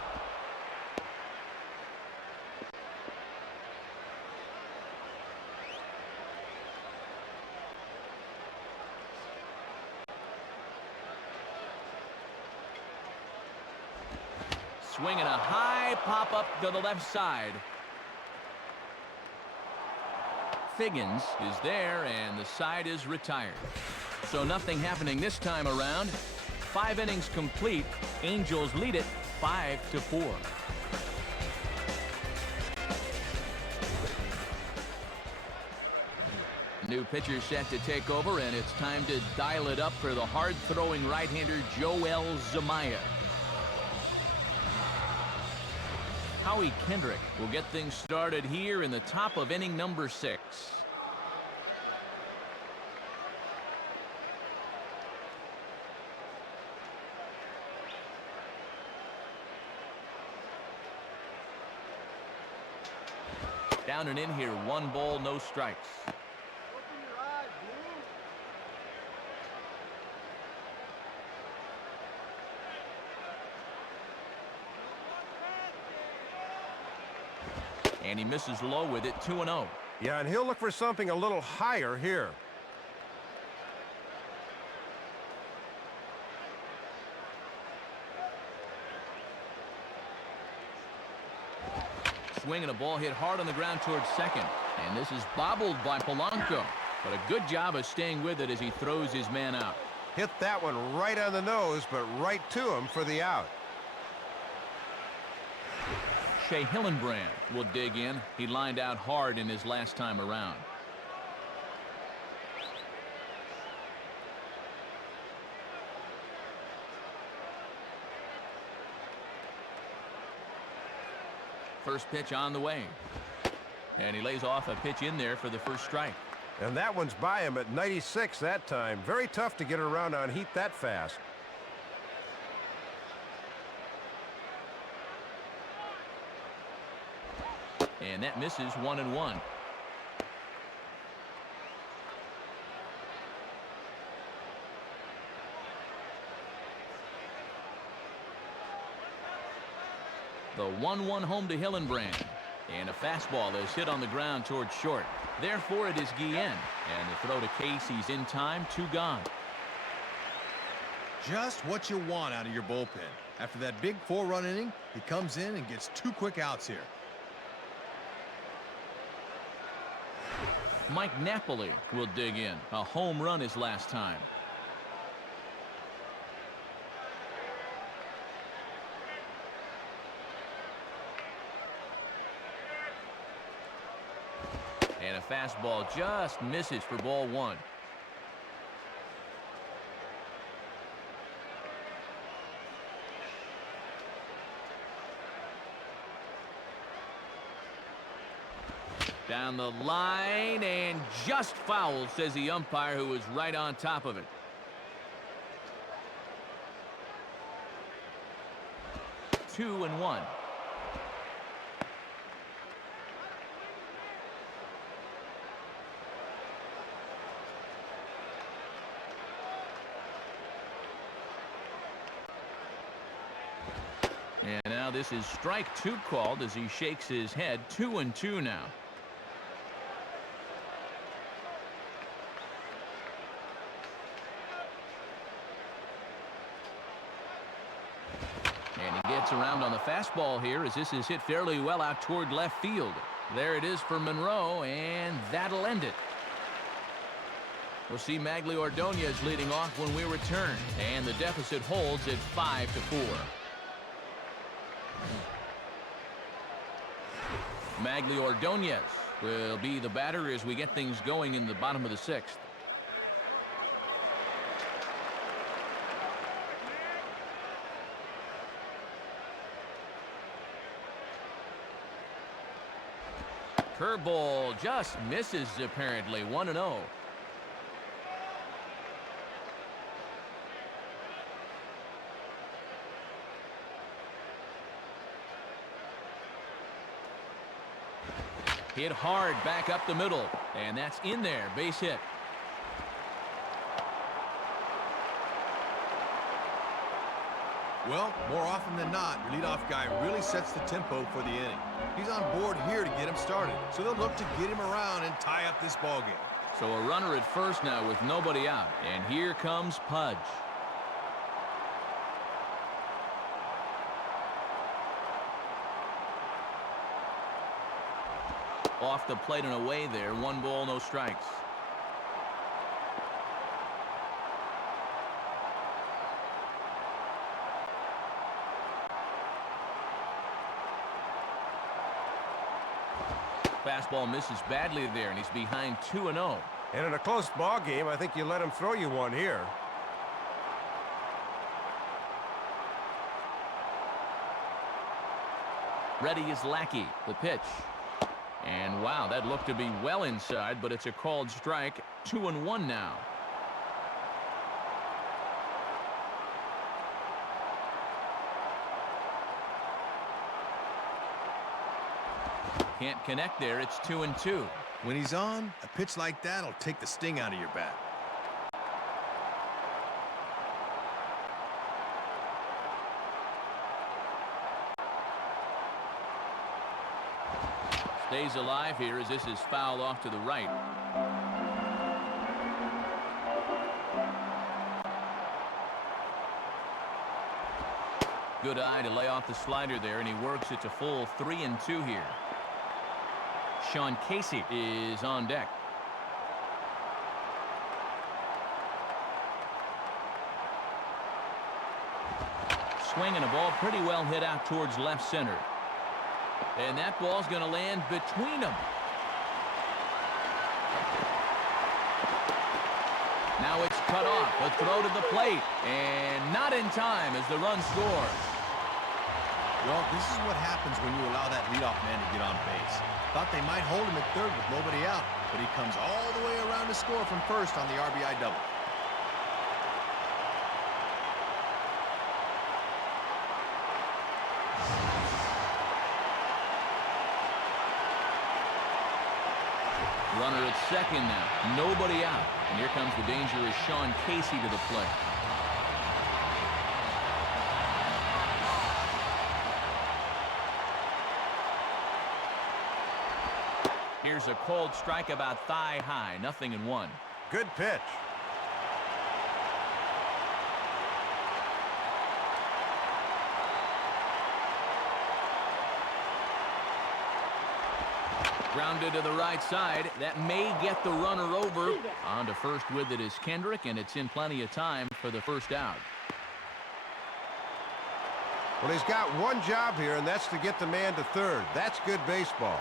swinging a high pop up to the left side. Figgins is there, and the side is retired. So nothing happening this time around. 5 innings complete. Angels lead it 5-4. New pitcher set to take over, and it's time to dial it up for the hard-throwing right-hander Joel Zumaya. Howie Kendrick will get things started here in the top of inning number 6. Down and in here, 1 ball, no strikes. And he misses low with it, 2-0. Yeah, and he'll look for something a little higher here. Swinging a ball hit hard on the ground towards second. And this is bobbled by Polanco. But a good job of staying with it as he throws his man out. Hit that one right on the nose, but right to him for the out. Shea Hillenbrand will dig in. He lined out hard in his last time around. First pitch on the way. And he lays off a pitch in there for the first strike. And that one's by him at 96 that time. Very tough to get around on heat that fast. And that misses, 1-1. The 1-1 home to Hillenbrand. And a fastball is hit on the ground towards short. Therefore, it is Guillen. And the throw to Case, he's in time, 2 gone. Just what you want out of your bullpen. After that big 4-run inning, he comes in and gets 2 quick outs here. Mike Napoli will dig in. A home run his last time. And a fastball just misses for ball 1. Down the line and just foul, says the umpire, who was right on top of it. Two and 1. And now this is strike 2 called as he shakes his head. 2-2 now. And he gets around on the fastball here as this is hit fairly well out toward left field. There it is for Monroe, and that'll end it. We'll see Magli Ordonez leading off when we return, and the deficit holds at 5-4. Magli Ordonez will be the batter as we get things going in the bottom of the 6th. Curveball just misses, apparently. 1-0. Hit hard back up the middle, and that's in there. Base hit. Well, more often than not, your leadoff guy really sets the tempo for the inning. He's on board here to get him started, so they'll look to get him around and tie up this ballgame. So a runner at first now with nobody out, and here comes Pudge. Off the plate and away there. 1 ball, no strikes. Fastball misses badly there, and he's behind 2-0. And in a close ball game, I think you let him throw you one here. Ready is Lackey. The pitch. And wow, that looked to be well inside, but it's a called strike. 2-1 now. Can't connect there. It's 2-2. When he's on, a pitch like that will take the sting out of your bat. Stays alive here as this is fouled off to the right. Good eye to lay off the slider there, and he works it to full 3-2 here. Sean Casey is on deck. Swinging a ball pretty well hit out towards left center. And that ball's going to land between them. Now it's cut off. A throw to the plate. And not in time as the run scores. Well, this is what happens when you allow that leadoff man to get on base. Thought they might hold him at third with nobody out, but he comes all the way around to score from first on the RBI double. Runner at second now. Nobody out. And here comes the dangerous Sean Casey to the plate. Here's a cold strike about thigh high. 0-1. Good pitch. Grounded to the right side. That may get the runner over. On to first with it is Kendrick, and it's in plenty of time for the first out. Well, he's got one job here, and that's to get the man to third. That's good baseball.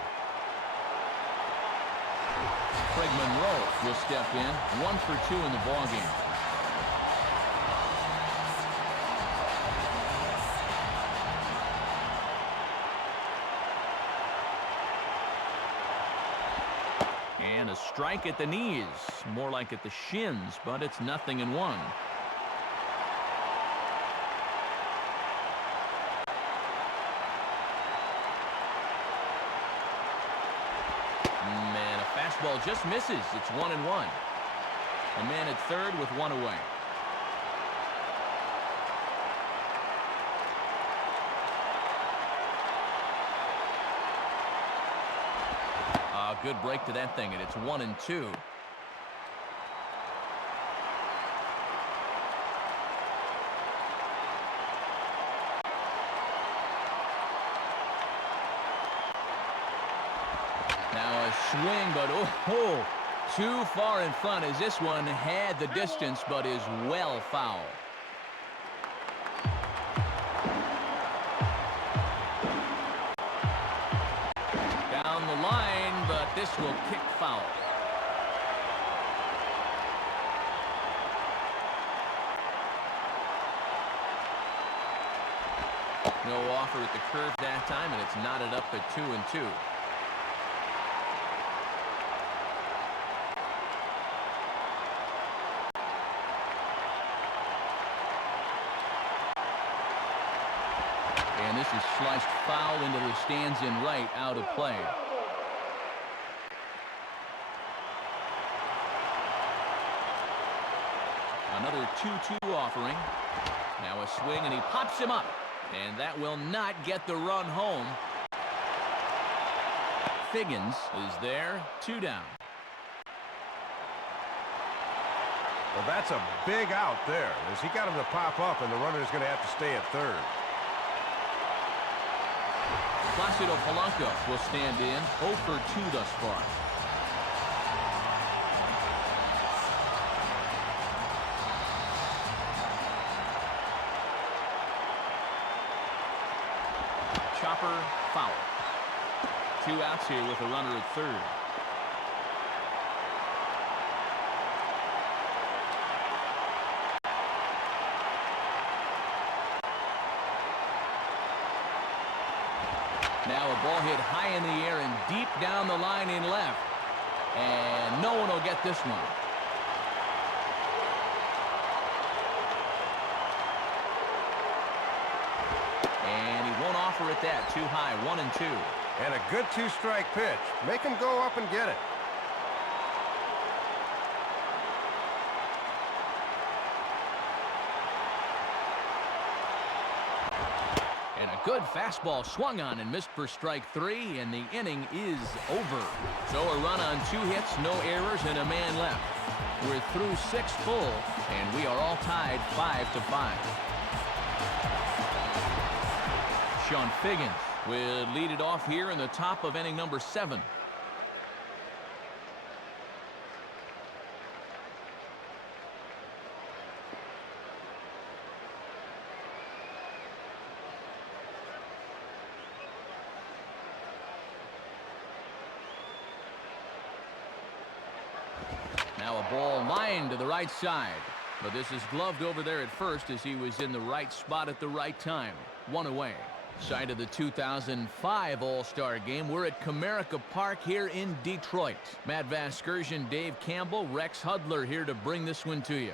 Craig Monroe will step in. 1 for 2 in the ballgame. And a strike at the knees. More like at the shins, but it's 0-1. Man, a fastball just misses. It's 1-1. A man at third with 1 away. Good break to that thing, and it's 1-2. Now a swing, but oh, too far in front as this one had the distance, but is well foul. Down the line, but this will kick foul. No offer at the curve that time, and it's knotted up at 2-2. And this is sliced foul into the stands in right, out of play. Another 2-2 offering. Now a swing, and he pops him up. And that will not get the run home. Figgins is there, 2 down. Well, that's a big out there, as he got him to pop up, and the runner is going to have to stay at third. Placido Polanco will stand in 0 for 2 thus far. Chopper foul. 2 outs here with a runner at third. Now a ball hit high in the air and deep down the line in left. And no one will get this one. And he won't offer it that. Too high. 1-2. And a good 2-strike pitch. Make him go up and get it. And a good fastball swung on and missed for strike 3, and the inning is over. So a run on 2 hits, no errors, and a man left. We're through 6 full, and we are all tied 5-5. Sean Figgins will lead it off here in the top of inning number 7. Now a ball lined to the right side. But this is gloved over there at first as he was in the right spot at the right time. 1 away. Side of the 2005 All-Star Game. We're at Comerica Park here in Detroit. Matt Vasgersian, Dave Campbell, Rex Hudler here to bring this one to you.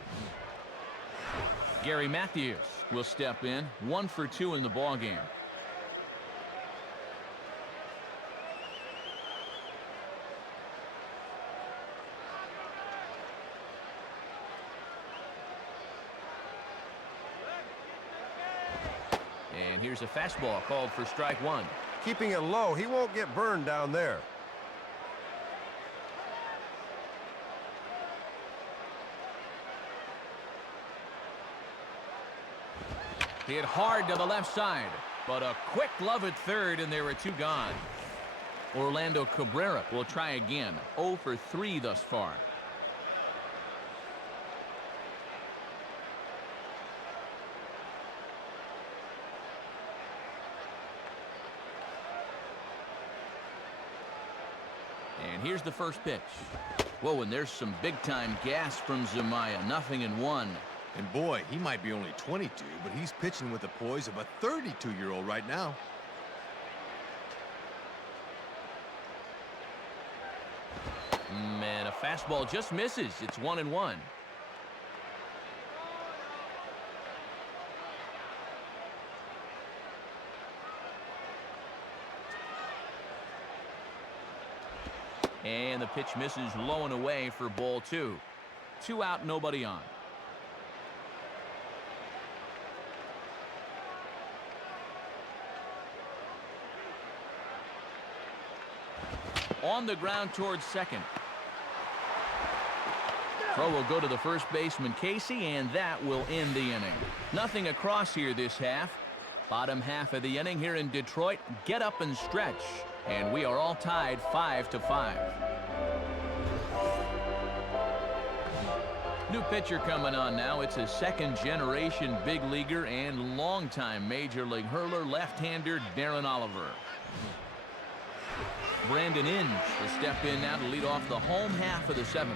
Gary Matthews will step in. 1 for 2 in the ballgame. And here's a fastball called for strike 1. Keeping it low, he won't get burned down there. Hit hard to the left side, but a quick glove at third, and there are 2 gone. Orlando Cabrera will try again. 0 for 3 thus far. And here's the first pitch. Whoa, and there's some big-time gas from Zumaya. 0-1. And boy, he might be only 22, but he's pitching with the poise of a 32-year-old right now. Man, a fastball just misses. It's 1-1. And the pitch misses low and away for ball 2. 2 out, nobody on. On the ground towards second. Throw will go to the first baseman, Casey, and that will end the inning. Nothing across here this half. Bottom half of the inning here in Detroit. Get up and stretch. And we are all tied 5-5. New pitcher coming on now. It's a second-generation big leaguer and longtime major league hurler, left-hander Darren Oliver. Brandon Inge will step in now to lead off the home half of the 7th.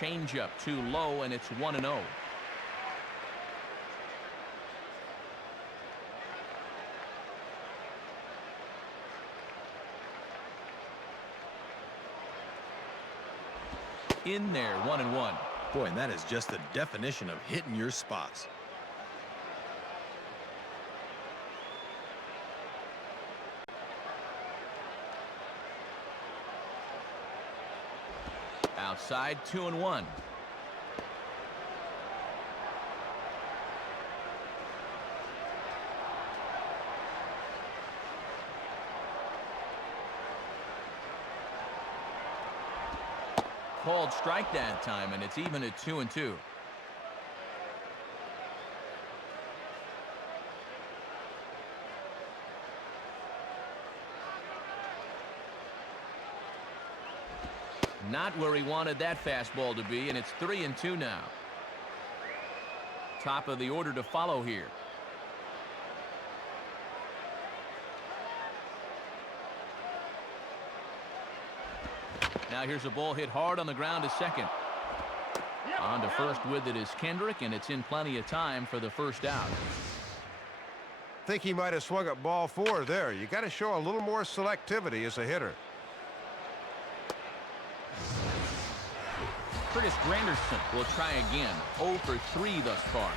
Changeup too low, and it's 1-0. In there, 1-1. Boy, and that is just the definition of hitting your spots. Outside, 2-1. called strike that time, and it's even at 2-2. Not where he wanted that fastball to be, and it's 3-2 now. Top of the order to follow here. Now here's a ball hit hard on the ground to second. On to first with it is Kendrick, and it's in plenty of time for the first out. Think he might have swung at ball 4 there. You got to show a little more selectivity as a hitter. Curtis Granderson will try again. 0 for 3 thus far.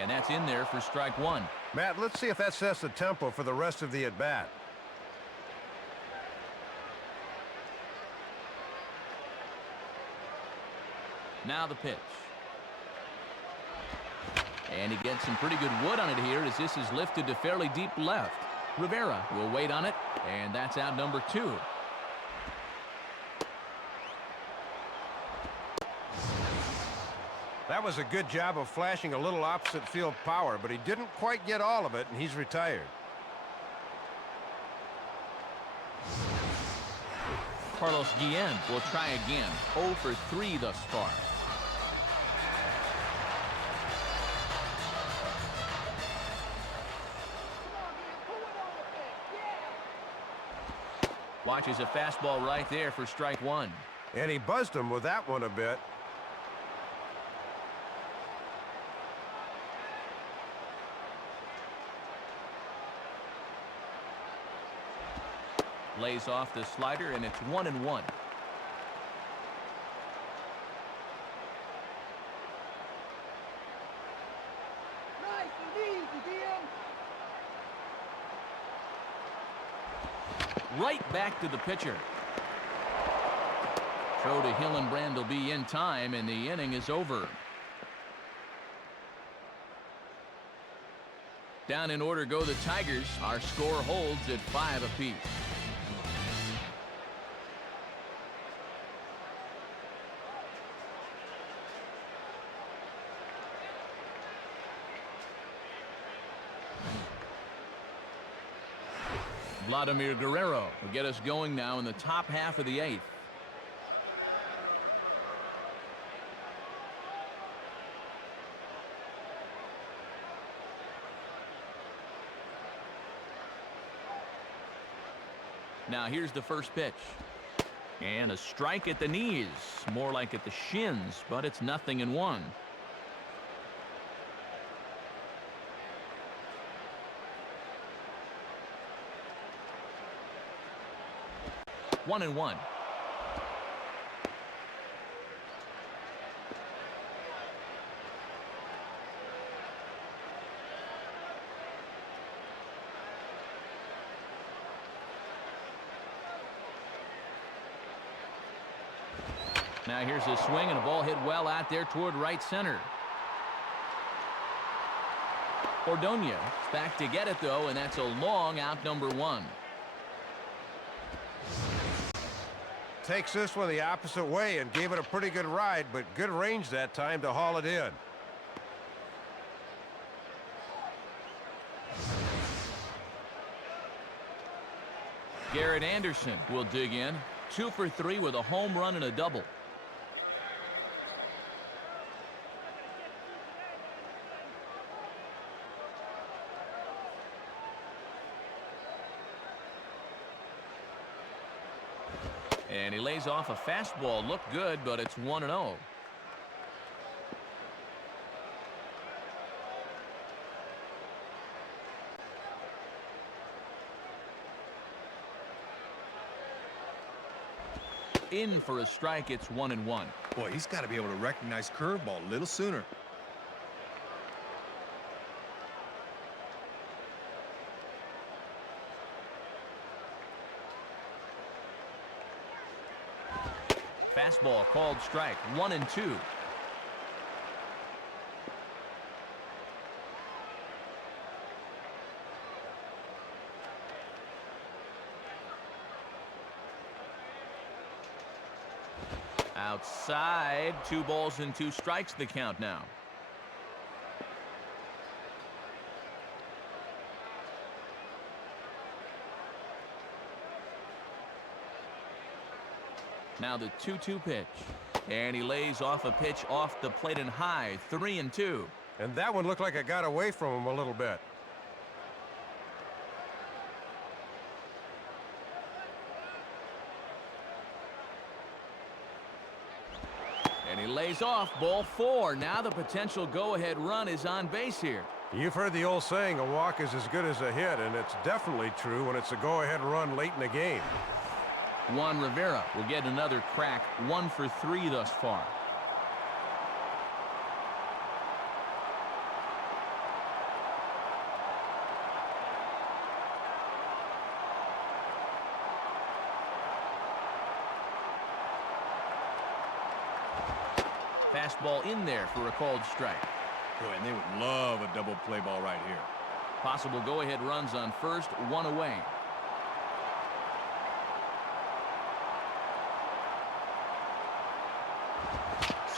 And that's in there for strike 1. Matt, let's see if that sets the tempo for the rest of the at-bat. Now the pitch. And he gets some pretty good wood on it here as this is lifted to fairly deep left. Rivera will wait on it, and that's out number 2. That was a good job of flashing a little opposite field power, but he didn't quite get all of it, and he's retired. Carlos Guillen will try again. 0 for 3 thus far. Watches a fastball right there for strike 1. And he buzzed him with that one a bit. Lays off the slider, and it's 1-1. Nice and easy, DM. Right back to the pitcher. Throw to Hillenbrand will be in time, and the inning is over. Down in order go the Tigers. Our score holds at 5 apiece. Vladimir Guerrero will get us going now in the top half of the 8th. Now here's the first pitch. And a strike at the knees. More like at the shins, but it's 0-1. One and one. Now here's a swing and a ball hit well out there toward right center. Ordonez back to get it though, and that's a long out number 1. Takes this one the opposite way and gave it a pretty good ride, but good range that time to haul it in. Garrett Anderson will dig in. 2 for 3 with a home run and a double. And he lays off a fastball. Looked good, but it's 1-0. In for a strike, it's 1-1. Boy, he's got to be able to recognize curveball a little sooner. Fastball called strike. 1-2. Outside, 2 balls and 2 strikes the count now. Now the 2-2 pitch. And he lays off a pitch off the plate and high, 3-2. And that one looked like it got away from him a little bit. And he lays off, ball 4. Now the potential go-ahead run is on base here. You've heard the old saying, a walk is as good as a hit, and it's definitely true when it's a go-ahead run late in the game. Juan Rivera will get another crack, 1 for 3 thus far. Fastball in there for a called strike. Boy, and they would love a double play ball right here. Possible go-ahead runs on first, 1 away.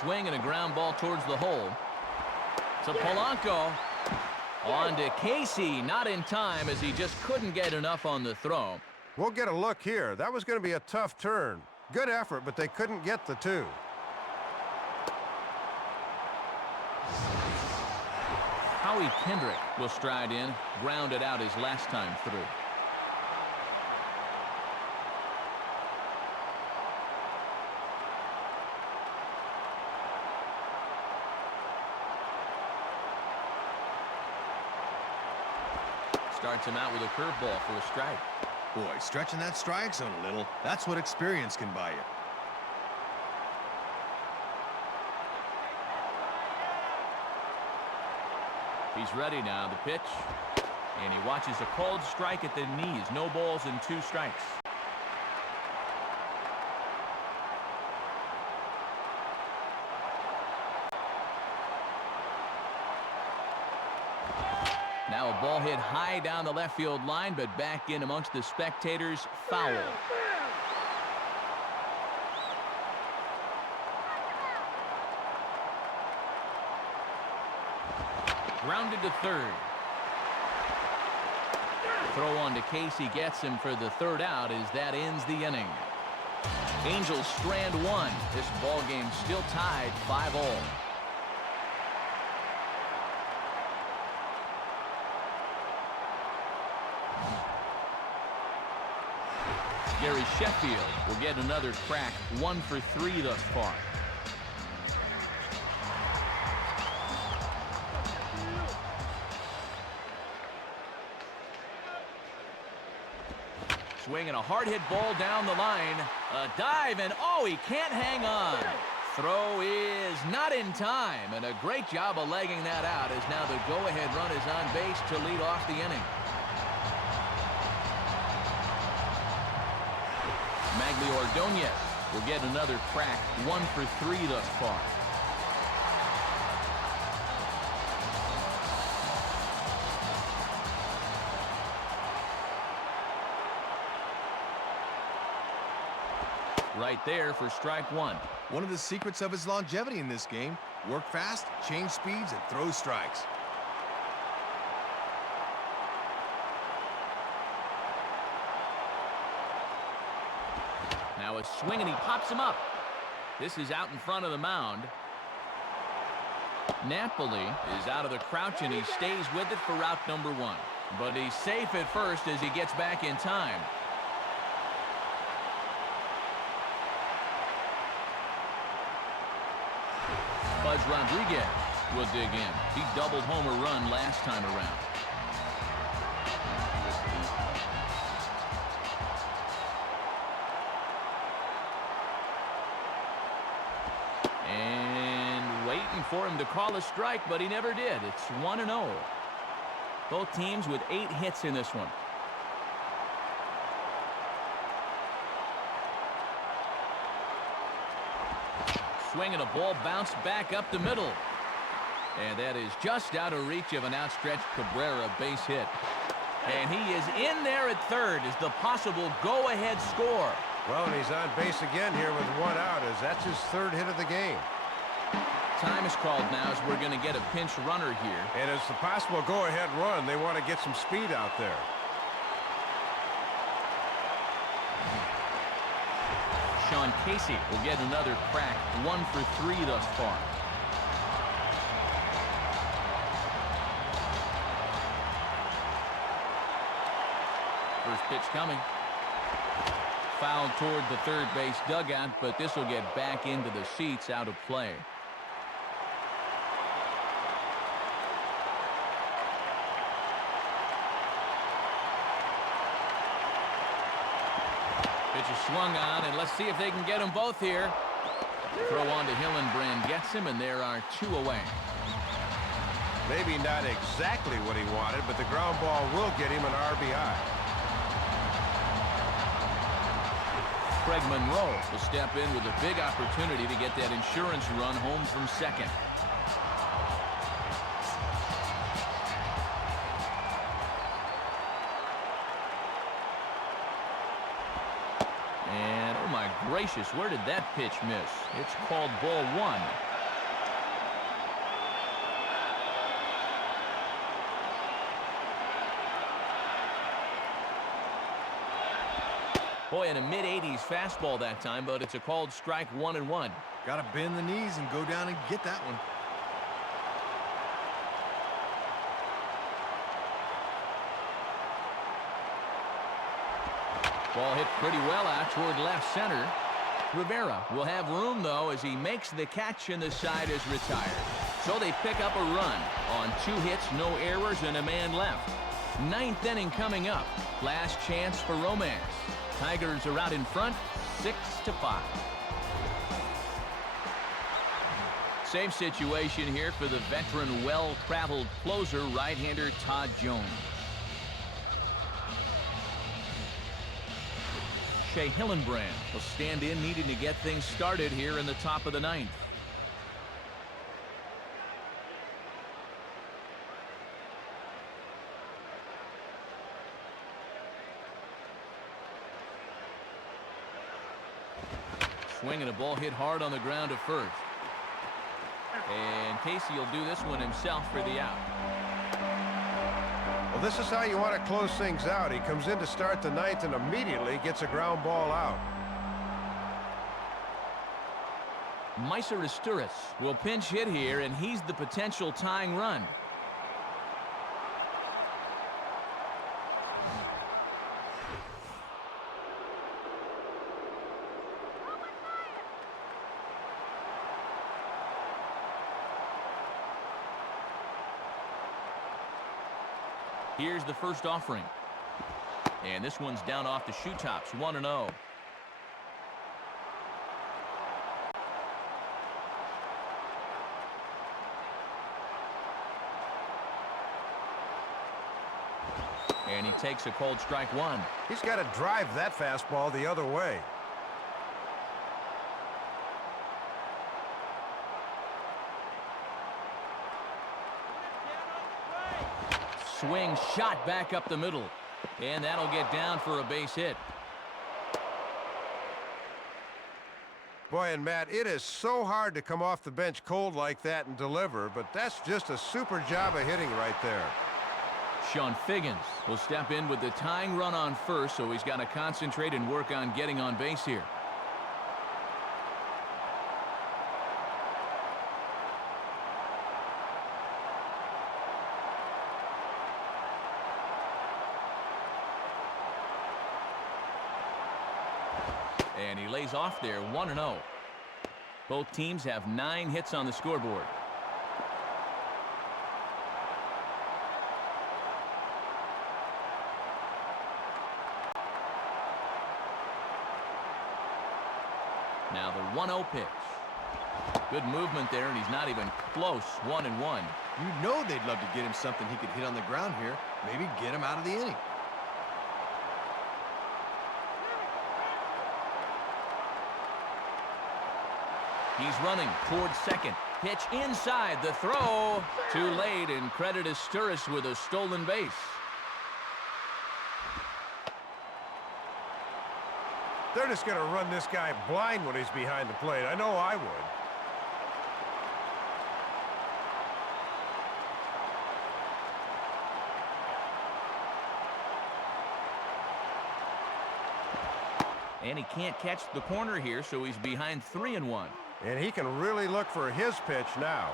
Swing and a ground ball towards the hole. To Polanco. On to Casey. Not in time as he just couldn't get enough on the throw. We'll get a look here. That was going to be a tough turn. Good effort, but they couldn't get the 2. Howie Kendrick will stride in. Grounded out his last time through. Starts him out with a curveball for a strike. Boy, stretching that strike zone a little. That's what experience can buy you. He's ready now. The pitch. And he watches a called strike at the knees. No balls and 2 strikes. Now a ball hit high down the left field line, but back in amongst the spectators. Foul. Grounded to third. Throw on to Casey gets him for the 3rd out as that ends the inning. Angels strand 1. This ball game still tied 5-all. Gary Sheffield will get another crack, 1 for 3 thus far. Swinging a hard hit ball down the line. A dive, and oh, he can't hang on. Throw is not in time, and a great job of legging that out as now the go-ahead run is on base to lead off the inning. Magli Ordonez will get another crack, 1 for 3 thus far. Right there for strike 1. One of the secrets of his longevity in this game: work fast, change speeds, and throw strikes. Now a swing, and he pops him up. This is out in front of the mound. Napoli is out of the crouch, and he stays with it for route number 1. But he's safe at first as he gets back in time. Buzz Rodriguez will dig in. He doubled home a run last time around. And waiting for him to call a strike, but he never did. It's 1-0. Both teams with 8 hits in this one. Swing and a ball bounced back up the middle. And that is just out of reach of an outstretched Cabrera base hit. And he is in there at third as the possible go-ahead score. Well, and he's on base again here with one out, as that's his third hit of the game. Time is called now as we're going to get a pinch runner here. And it's a possible go-ahead run. They want to get some speed out there. Sean Casey will get another crack, 1 for 3 thus far. First pitch coming. Foul toward the third base dugout, but this will get back into the seats, out of play. Pitch is swung on, and let's see if they can get them both here. Throw on to Hillenbrand gets him, and there are 2 away. Maybe not exactly what he wanted, but the ground ball will get him an RBI. Craig Monroe will step in with a big opportunity to get that insurance run home from second. And oh my gracious, where did that pitch miss? It's called ball 1. Boy, in a mid-80s fastball that time, but it's a called strike, 1-1. Got to bend the knees and go down and get that one. Ball hit pretty well out toward left center. Rivera will have room, though, as he makes the catch and the side is retired. So they pick up a run on 2 hits, no errors, and a man left. 9th inning coming up. Last chance for romance. Tigers are out in front, 6-5. Same situation here for the veteran, well-traveled closer, right-hander Todd Jones. Shea Hillenbrand will stand in, needing to get things started here in the top of the 9th. Swing and a ball hit hard on the ground to first. And Casey will do this one himself for the out. Well, this is how you want to close things out. He comes in to start the 9th and immediately gets a ground ball out. Meiser Asturis will pinch hit here, and he's the potential tying run. Here's the first offering. And this one's down off the shoe tops, 1-0. And he takes a cold strike 1. He's got to drive that fastball the other way. Swing shot back up the middle. And that'll get down for a base hit. Boy, and Matt, it is so hard to come off the bench cold like that and deliver, but that's just a super job of hitting right there. Sean Figgins will step in with the tying run on first, so he's got to concentrate and work on getting on base here. And he lays off there, 1-0. Both teams have 9 hits on the scoreboard. Now the 1-0 pitch. Good movement there, and he's not even close. 1-1. You know they'd love to get him something he could hit on the ground here. Maybe get him out of the inning. He's running towards second. Pitch inside. The throw. Too late, and credit is Asturis with a stolen base. They're just going to run this guy blind when he's behind the plate. I know I would. And he can't catch the corner here, so he's behind 3-1. And he can really look for his pitch now.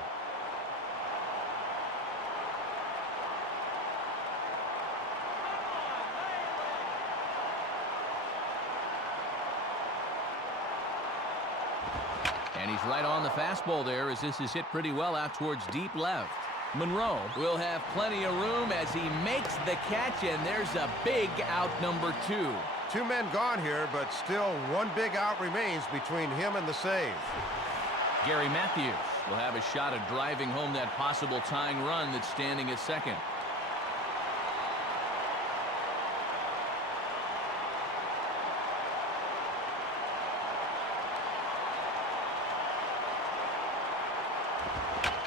And he's right on the fastball there as this is hit pretty well out towards deep left. Monroe will have plenty of room as he makes the catch, and there's a big out, number 2. 2 men gone here, but still one big out remains between him and the save. Gary Matthews will have a shot at driving home that possible tying run that's standing at second.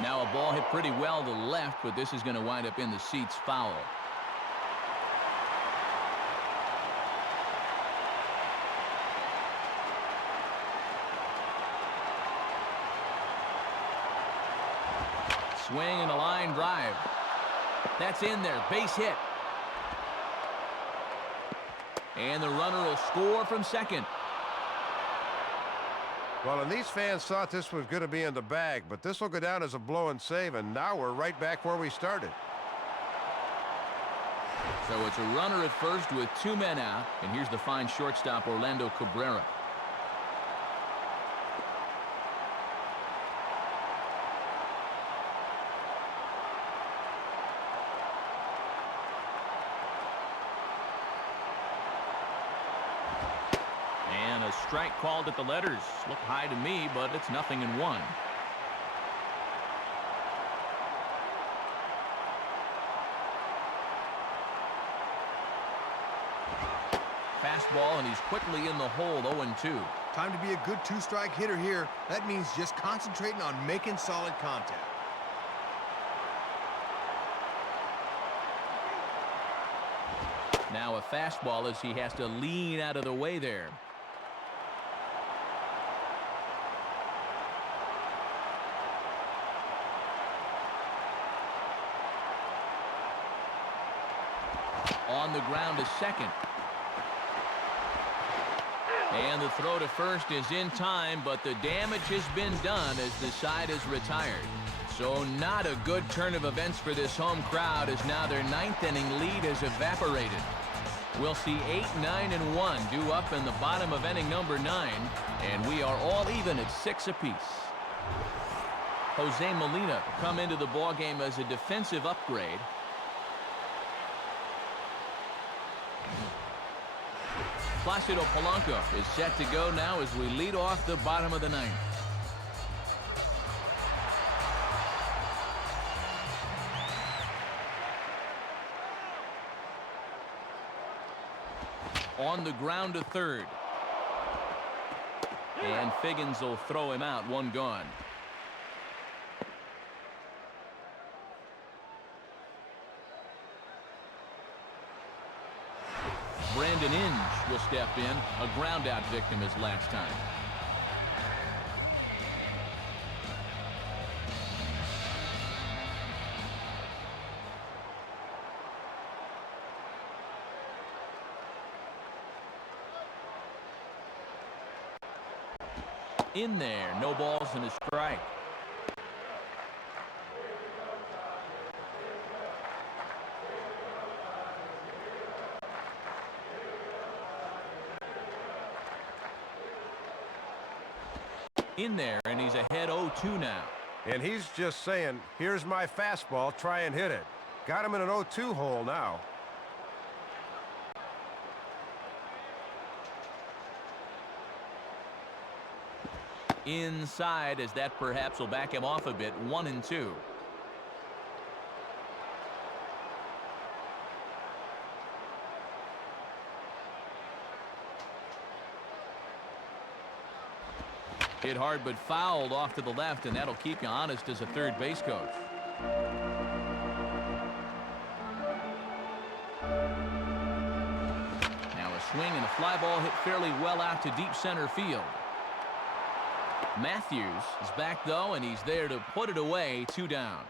Now a ball hit pretty well to the left, but this is going to wind up in the seats foul. Swing and a line drive. That's in there. Base hit. And the runner will score from second. Well, and these fans thought this was going to be in the bag, but this will go down as a blown save, and now we're right back where we started. So it's a runner at first with 2 men out, and here's the fine shortstop Orlando Cabrera. And a strike called at the letters. Look high to me, but it's 0-1. Fastball, and he's quickly in the hole, 0-2. Time to be a good 2-strike hitter here. That means just concentrating on making solid contact. Now a fastball as he has to lean out of the way there. On the ground to second. And the throw to first is in time, but the damage has been done as the side is retired. So not a good turn of events for this home crowd as now their 9th inning lead has evaporated. We'll see 8, 9, and 1 due up in the bottom of inning number 9, and we are all even at 6 apiece. Jose Molina come into the ballgame as a defensive upgrade. Placido Polanco is set to go now as we lead off the bottom of the 9th. On the ground to third. And Figgins will throw him out, 1 gone. Brandon Inge will step in, a ground out victim his last time. In there, no balls and a strike. In there, and he's ahead 0-2 now. And he's just saying, here's my fastball, try and hit it. Got him in an 0-2 hole now. Inside, as that perhaps will back him off a bit, 1-2. Hit hard but fouled off to the left, and that'll keep you honest as a third base coach. Now a swing, and the fly ball hit fairly well out to deep center field. Matthews is back, though, and he's there to put it away. 2 down.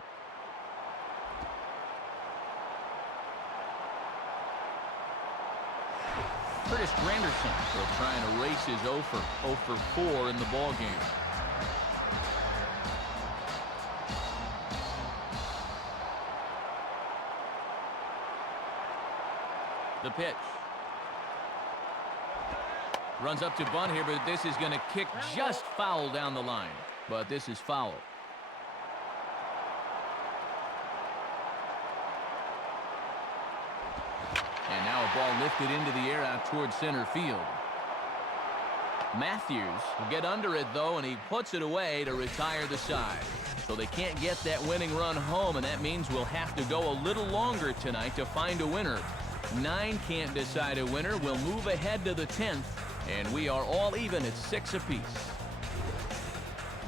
Curtis Granderson will try and erase his 0 for 4 in the ball game. The pitch. Runs up to bunt here, but this is going to kick just foul down the line. But this is foul. And now a ball lifted into the air out towards center field. Matthews will get under it, though, and he puts it away to retire the side. So they can't get that winning run home, and that means we'll have to go a little longer tonight to find a winner. 9 can't decide a winner. We'll move ahead to the 10th, and we are all even at 6 apiece.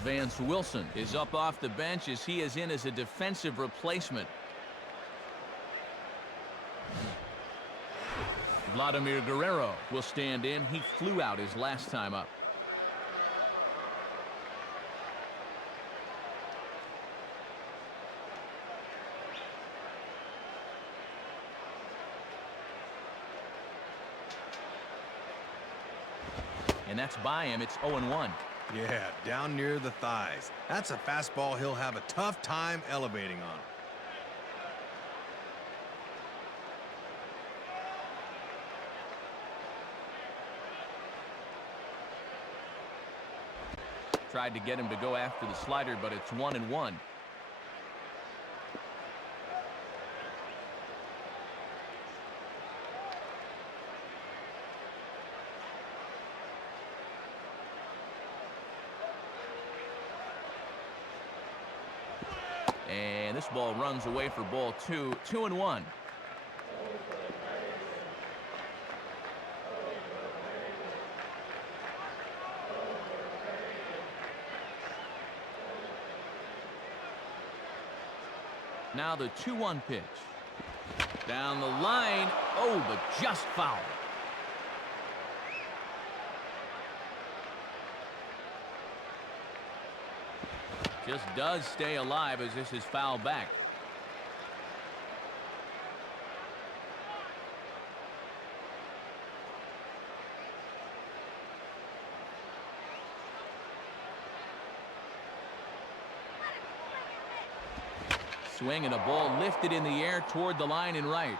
Vance Wilson is up off the bench as he is in as a defensive replacement. Vladimir Guerrero will stand in. He flew out his last time up. And that's by him. It's 0-1. Yeah, down near the thighs. That's a fastball he'll have a tough time elevating on. Tried to get him to go after the slider, but it's 1-1. And this ball runs away for ball 2. 2-1. Now the 2-1 pitch. Down the line. Oh, but just foul. Just does stay alive as this is fouled back. Swing and a ball lifted in the air toward the line and right.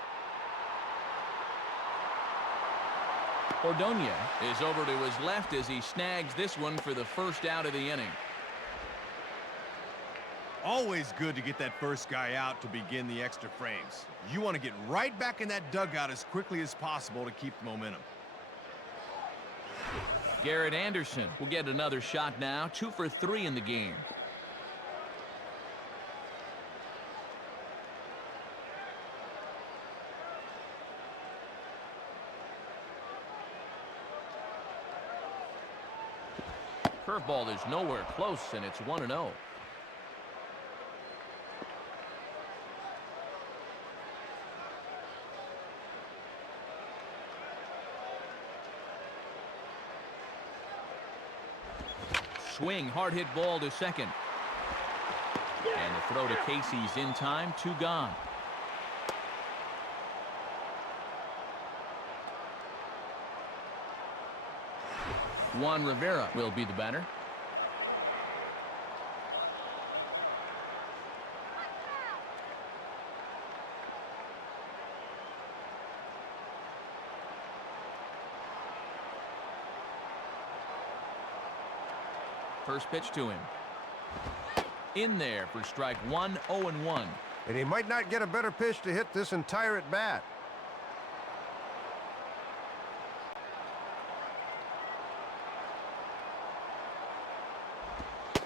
Ordonez is over to his left as he snags this one for the first out of the inning. Always good to get that first guy out to begin the extra frames. You want to get right back in that dugout as quickly as possible to keep the momentum. Garrett Anderson will get another shot now. 2 for 3 in the game. Curveball is nowhere close, and it's 1-0. Swing, hard hit ball to second. And the throw to Casey's in time. 2 gone. Juan Rivera will be the batter. First pitch to him. In there for strike 1, 0-1. And he might not get a better pitch to hit this entire at bat.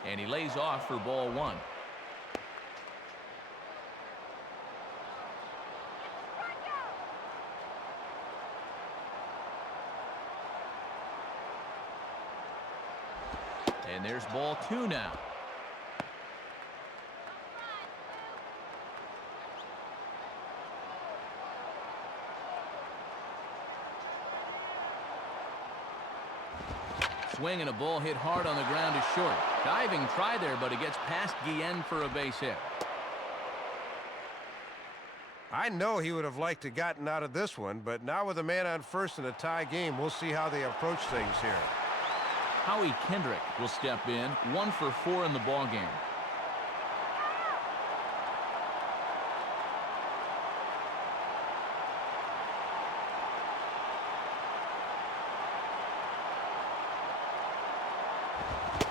And he lays off for ball 1. And there's ball 2 now. swing and a ball hit hard on the ground is short. Diving try there, but it gets past Guillen for a base hit. I know he would have liked to gotten out of this one, but now with a man on first in a tie game, we'll see how they approach things here. Howie Kendrick will step in, 1 for 4 in the ballgame.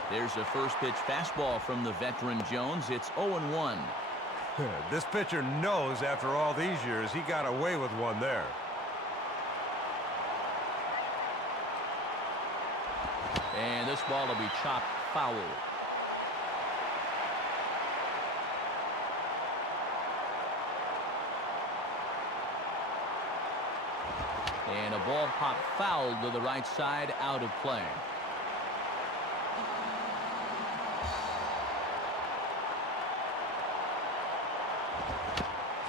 There's a first pitch fastball from the veteran Jones. It's 0-1. This pitcher knows after all these years he got away with one there. And this ball will be chopped foul. And a ball popped foul to the right side, out of play.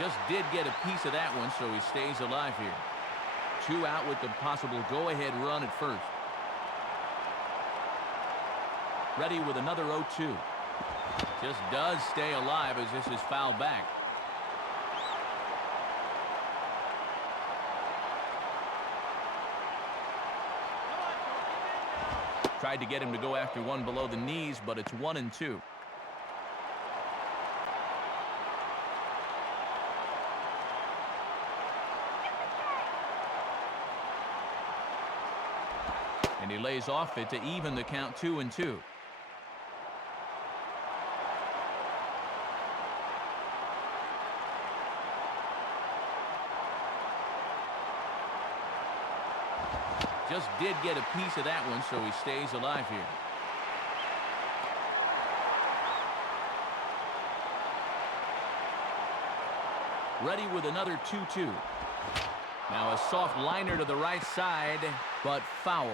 Just did get a piece of that one, so he stays alive here. 2 out with the possible go-ahead run at first. Ready with another 0-2. Just does stay alive as this is fouled back. Tried to get him to go after one below the knees, but it's 1-2. And he lays off it to even the count 2-2. Just did get a piece of that one, so he stays alive here. Ready with another 2-2. Now a soft liner to the right side, but foul.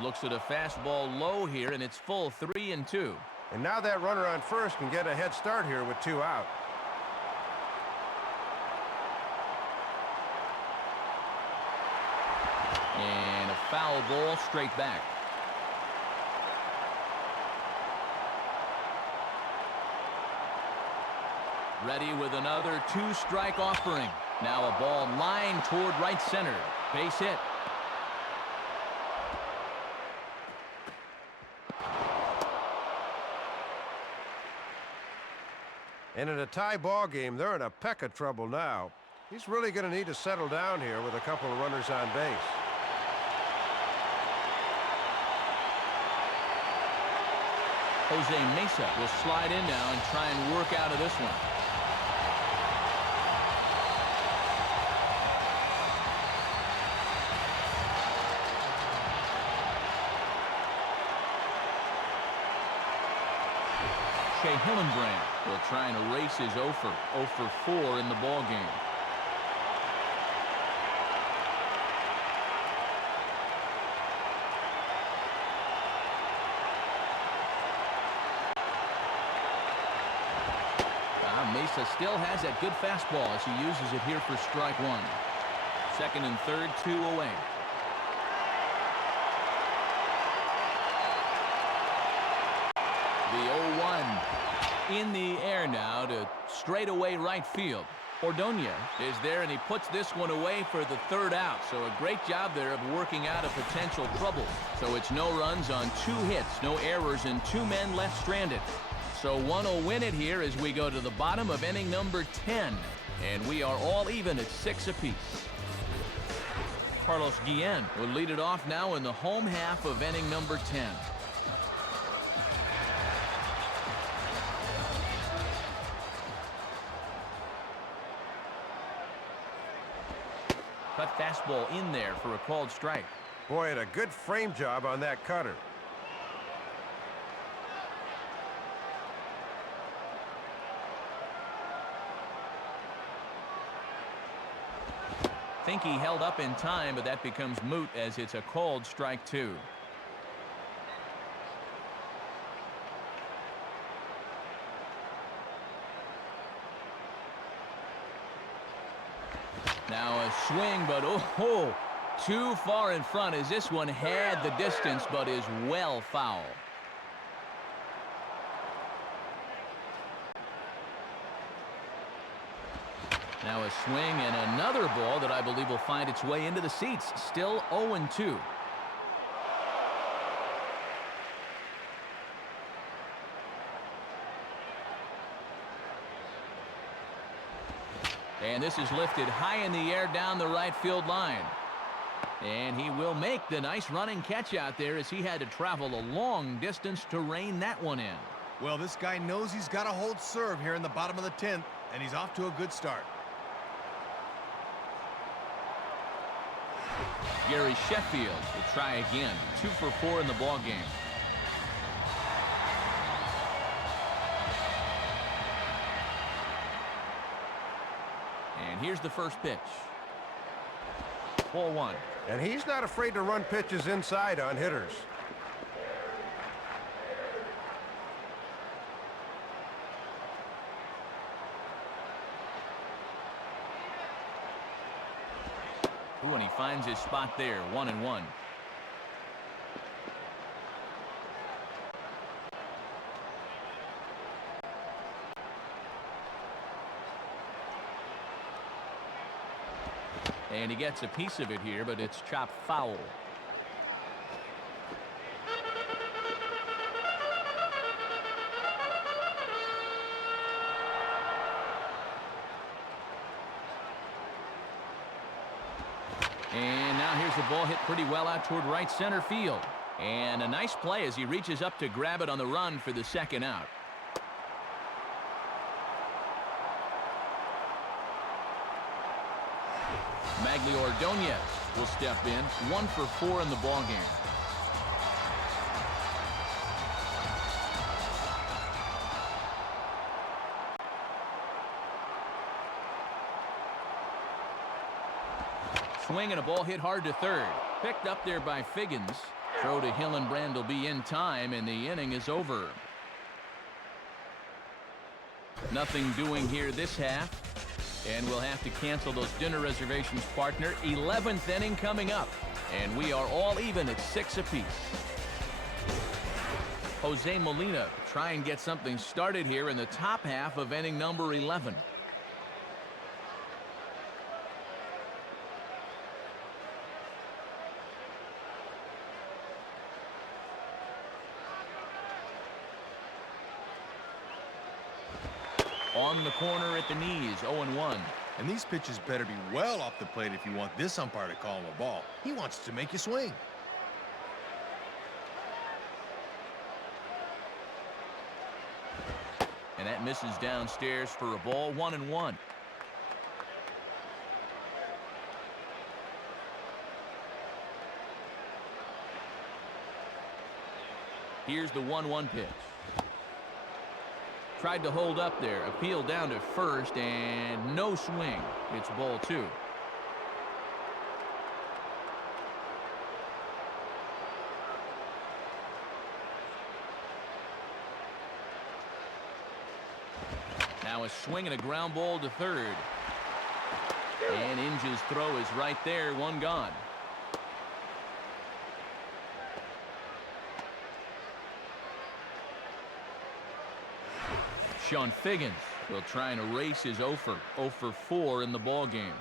Looks at a fastball low here, and it's full 3-2. And now that runner on first can get a head start here with 2 out. And a foul ball straight back. Ready with another 2-strike offering. Now a ball lined toward right center. Base hit. And in a tie ball game, they're in a peck of trouble now. He's really going to need to settle down here with a couple of runners on base. Jose Mesa will slide in now and try and work out of this one. Shea Hillenbrand will try and erase his 0 for 4 in the ball game. Mesa still has that good fastball as he uses it here for strike 1. Second and third, 2 away. The 0-1 in the air now to straightaway right field. Ordonez is there, and he puts this one away for the 3rd out. So a great job there of working out a potential trouble. So it's no runs on 2 hits, no errors, and 2 men left stranded. So one will win it here as we go to the bottom of inning number 10. And we are all even at 6 apiece. Carlos Guillen will lead it off now in the home half of inning number 10. Cut fastball in there for a called strike. Boy, had a good frame job on that cutter. Think he held up in time, but that becomes moot as it's a called strike 2. Now a swing, but too far in front as this one had the distance but is well foul. Now a swing and another ball that I believe will find its way into the seats. Still 0-2. And this is lifted high in the air down the right field line. And he will make the nice running catch out there as he had to travel a long distance to rein that one in. Well, this guy knows he's got to hold serve here in the bottom of the 10th, and he's off to a good start. Gary Sheffield will try again. 2 for 4 in the ball game. And here's the first pitch. Ball 1. And he's not afraid to run pitches inside on hitters. Ooh, and he finds his spot there. 1-1. And he gets a piece of it here, but it's chopped foul. And now here's the ball hit pretty well out toward right center field. And a nice play as he reaches up to grab it on the run for the second out. Magglio Ordonez will step in. 1 for 4 in the ball game. Swing and a ball hit hard to third. Picked up there by Figgins. Throw to Hillenbrand will be in time, and the inning is over. Nothing doing here this half. And we'll have to cancel those dinner reservations, partner. 11th inning coming up. And we are all even at 6 apiece. Jose Molina try and get something started here in the top half of inning number 11. On the corner at the knees, 0-1. And these pitches better be well off the plate if you want this umpire to call him a ball. He wants to make you swing. And that misses downstairs for a ball. 1-1. Here's the 1-1 pitch. Tried to hold up there. Appeal down to first, and no swing. It's ball 2. Now a swing and a ground ball to third. And Inge's throw is right there. 1 gone. Sean Figgins will try and erase his 0 for 4 in the ball game.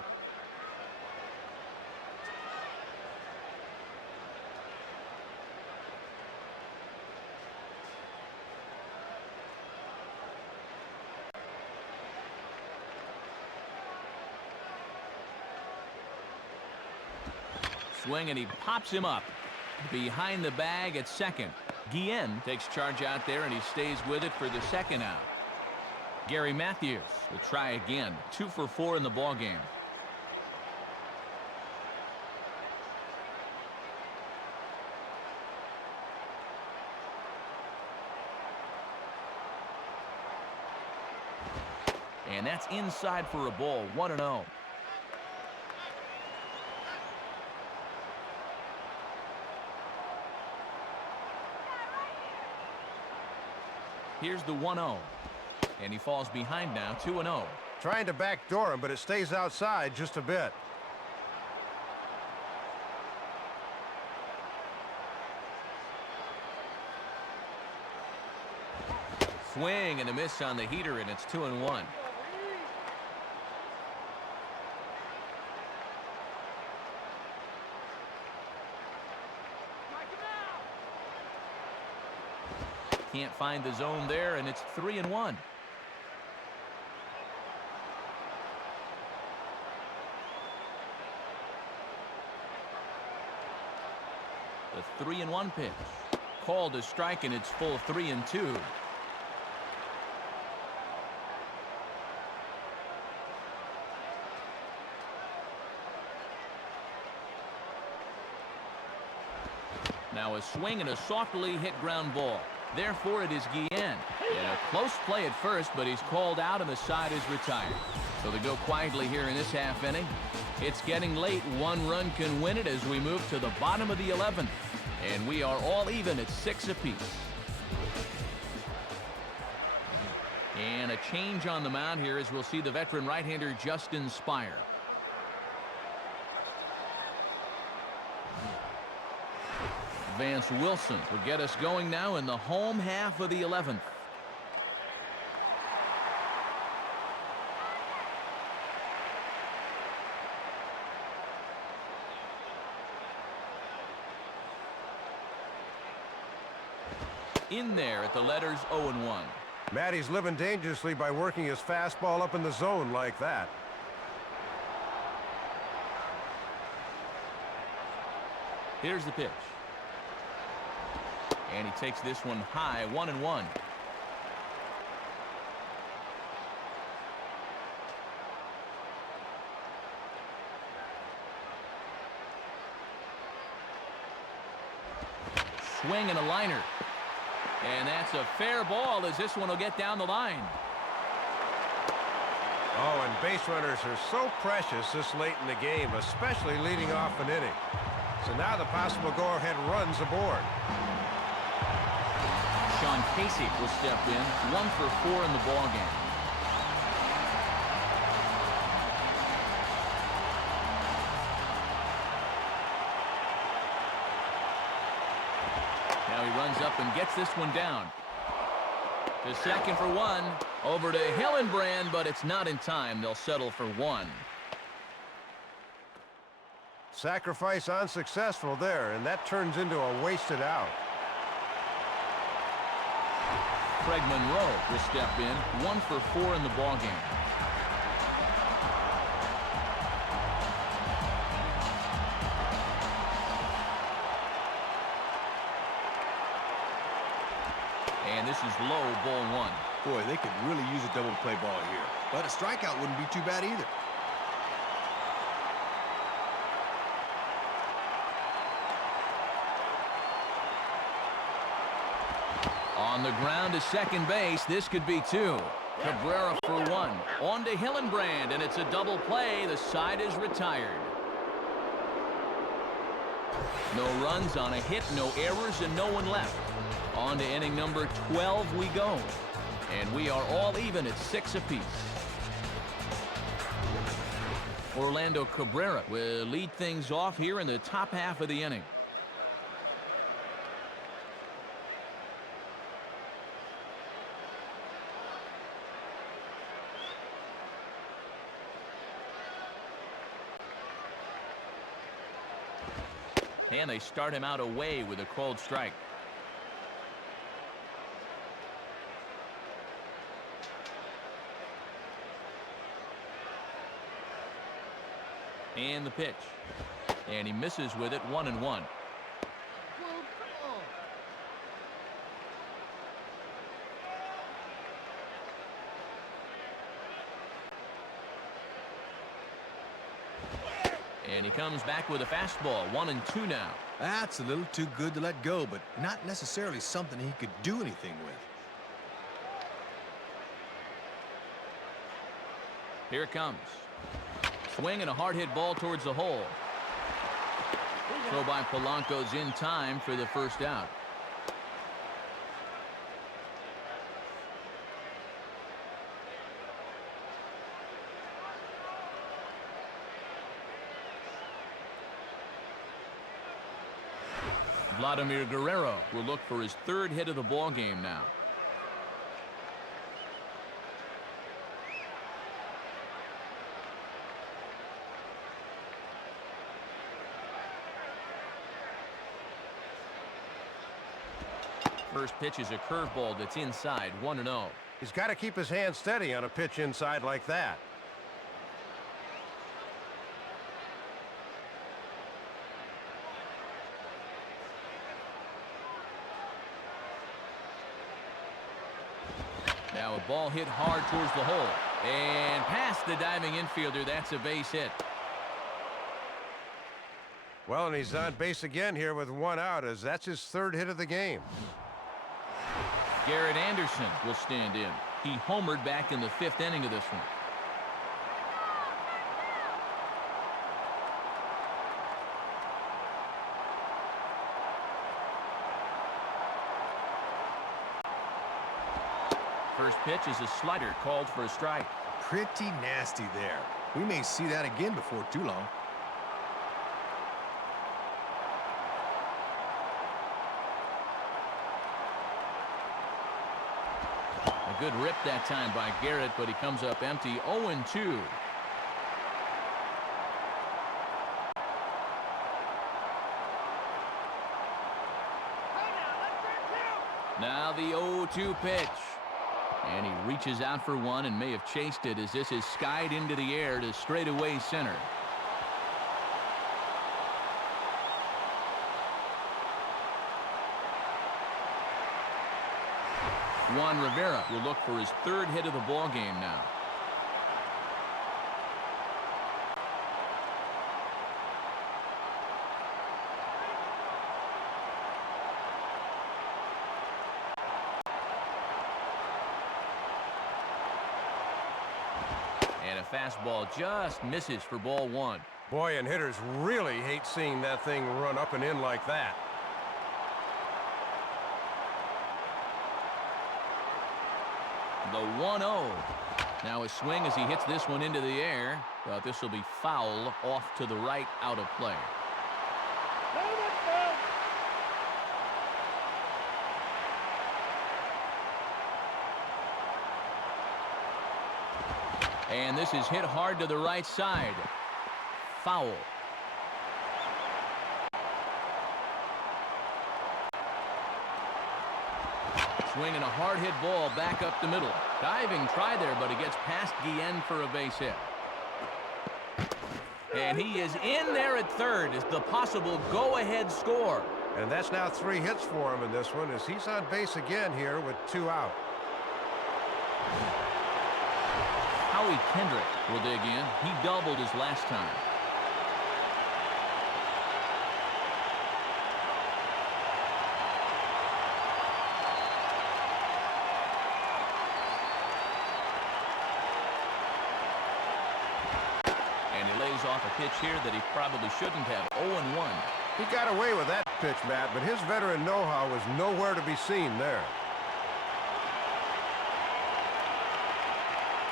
Swing, and he pops him up behind the bag at second. Guillen takes charge out there, and he stays with it for the second out. Gary Matthews will try again. 2 for 4 in the ball game. And that's inside for a ball. 1-0. Here's the 1-0. And he falls behind now, 2-0. Trying to backdoor him, but it stays outside just a bit. Swing and a miss on the heater, and it's 2-1. Can't find the zone there, and it's 3-1. The 3-1 pitch. Called a strike, and it's full 3-2. Now a swing and a softly hit ground ball. Therefore, it is Guillen. And a close play at first, but he's called out and the side is retired. So they go quietly here in this half inning. It's getting late. One run can win it as we move to the bottom of the 11th. And we are all even at 6 apiece. And a change on the mound here as we'll see the veteran right-hander Justin Spire. Vance Wilson will get us going now in the home half of the 11th. In there at the letters 0-1. Matty's living dangerously by working his fastball up in the zone like that. Here's the pitch. And he takes this one high, 1-1. Swing and a liner. And that's a fair ball as this one will get down the line. Oh, and base runners are so precious this late in the game, especially leading off an inning. So now the possible go-ahead runs aboard. Sean Casey will step in, 1 for 4 in the ballgame. Now he runs up and gets this one down. To second for 1. Over to Hillenbrand, but it's not in time. They'll settle for 1. Sacrifice unsuccessful there, and that turns into a wasted out. Craig Monroe will step in, 1 for 4 in the ballgame. And this is low, ball 1. Boy, they could really use a double play ball here. But a strikeout wouldn't be too bad either. On the ground to second base, this could be 2. Cabrera for 1. On to Hillenbrand, and it's a double play. The side is retired. No runs on a hit, no errors, and no one left. On to inning number 12 we go. And we are all even at 6 apiece. Orlando Cabrera will lead things off here in the top half of the inning. And they start him out away with a called strike. And the pitch. And he misses with it, 1-1. And he comes back with a fastball, 1-2 now. That's a little too good to let go, but not necessarily something he could do anything with. Here it comes. Swing and a hard hit ball towards the hole. Throw by Polanco's in time for the first out. Vladimir Guerrero will look for his third hit of the ball game now. First pitch is a curveball that's inside, 1-0. He's got to keep his hand steady on a pitch inside like that. Now a ball hit hard towards the hole. And past the diving infielder, that's a base hit. Well, and he's on base again here with one out, as that's his third hit of the game. Garrett Anderson will stand in. He homered back in the 5th inning of this one. First pitch is a slider called for a strike. Pretty nasty there. We may see that again before too long. A good rip that time by Garrett, but he comes up empty. 0-2. Now the 0-2 pitch. And he reaches out for one and may have chased it as this is skied into the air to straightaway center. Juan Rivera will look for his third hit of the ball game now. And a fastball just misses for ball one. Boy, and hitters really hate seeing that thing run up and in like that. The 1-0. Now a swing as he hits this one into the air, but this will be foul off to the right, out of play. And this is hit hard to the right side. Foul. Swinging a hard hit ball back up the middle. Diving try there, but it gets past Guillen for a base hit. And he is in there at third as the possible go-ahead score. And that's now 3 hits for him in this one, as he's on base again here with 2 out. Howie Kendrick will dig in. He doubled his last time. And he lays off a pitch here that he probably shouldn't have. 0-1. He got away with that pitch, Matt, but his veteran know-how was nowhere to be seen there.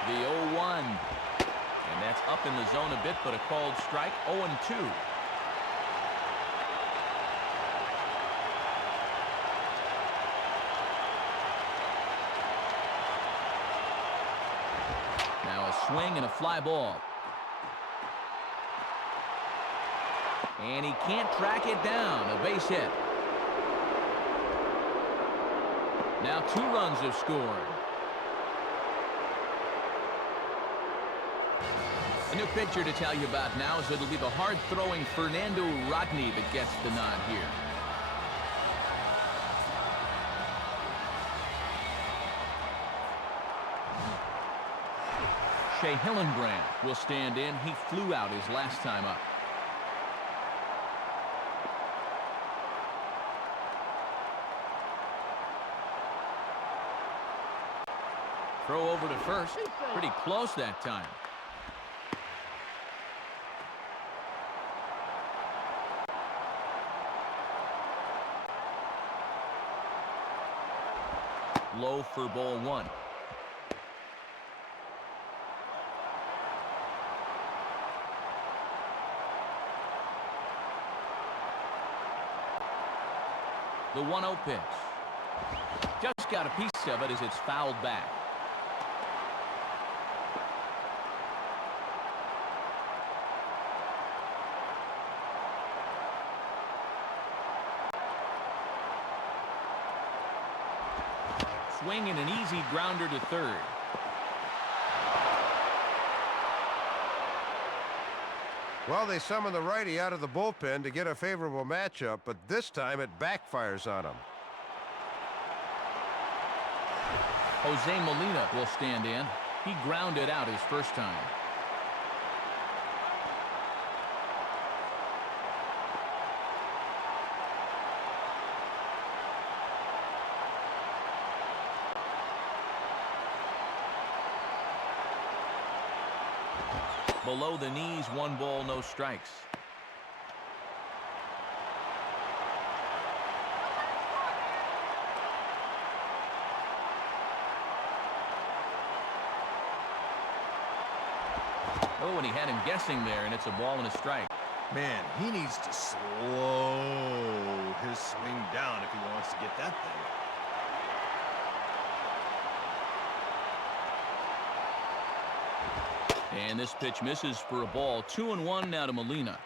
The 0-1. And that's up in the zone a bit, but a called strike. 0-2. Now a swing and a fly ball. And he can't track it down. A base hit. Now 2 runs have scored. A new pitcher to tell you about now is it'll be the hard-throwing Fernando Rodney that gets the nod here. Shea Hillenbrand will stand in. He flew out his last time up. Throw over to first. Pretty close that time. Low for ball one. The 1-0 pitch. Just got a piece of it as it's fouled back. Swinging an easy grounder to third. Well, they summon the righty out of the bullpen to get a favorable matchup, but this time it backfires on him. Jose Molina will stand in. He grounded out his first time. Below the knees, 1 ball, no strikes. Oh, and he had him guessing there, and it's a ball and a strike. Man, he needs to slow his swing down if he wants to get that thing. And this pitch misses for a ball. 2-1 now to Molina.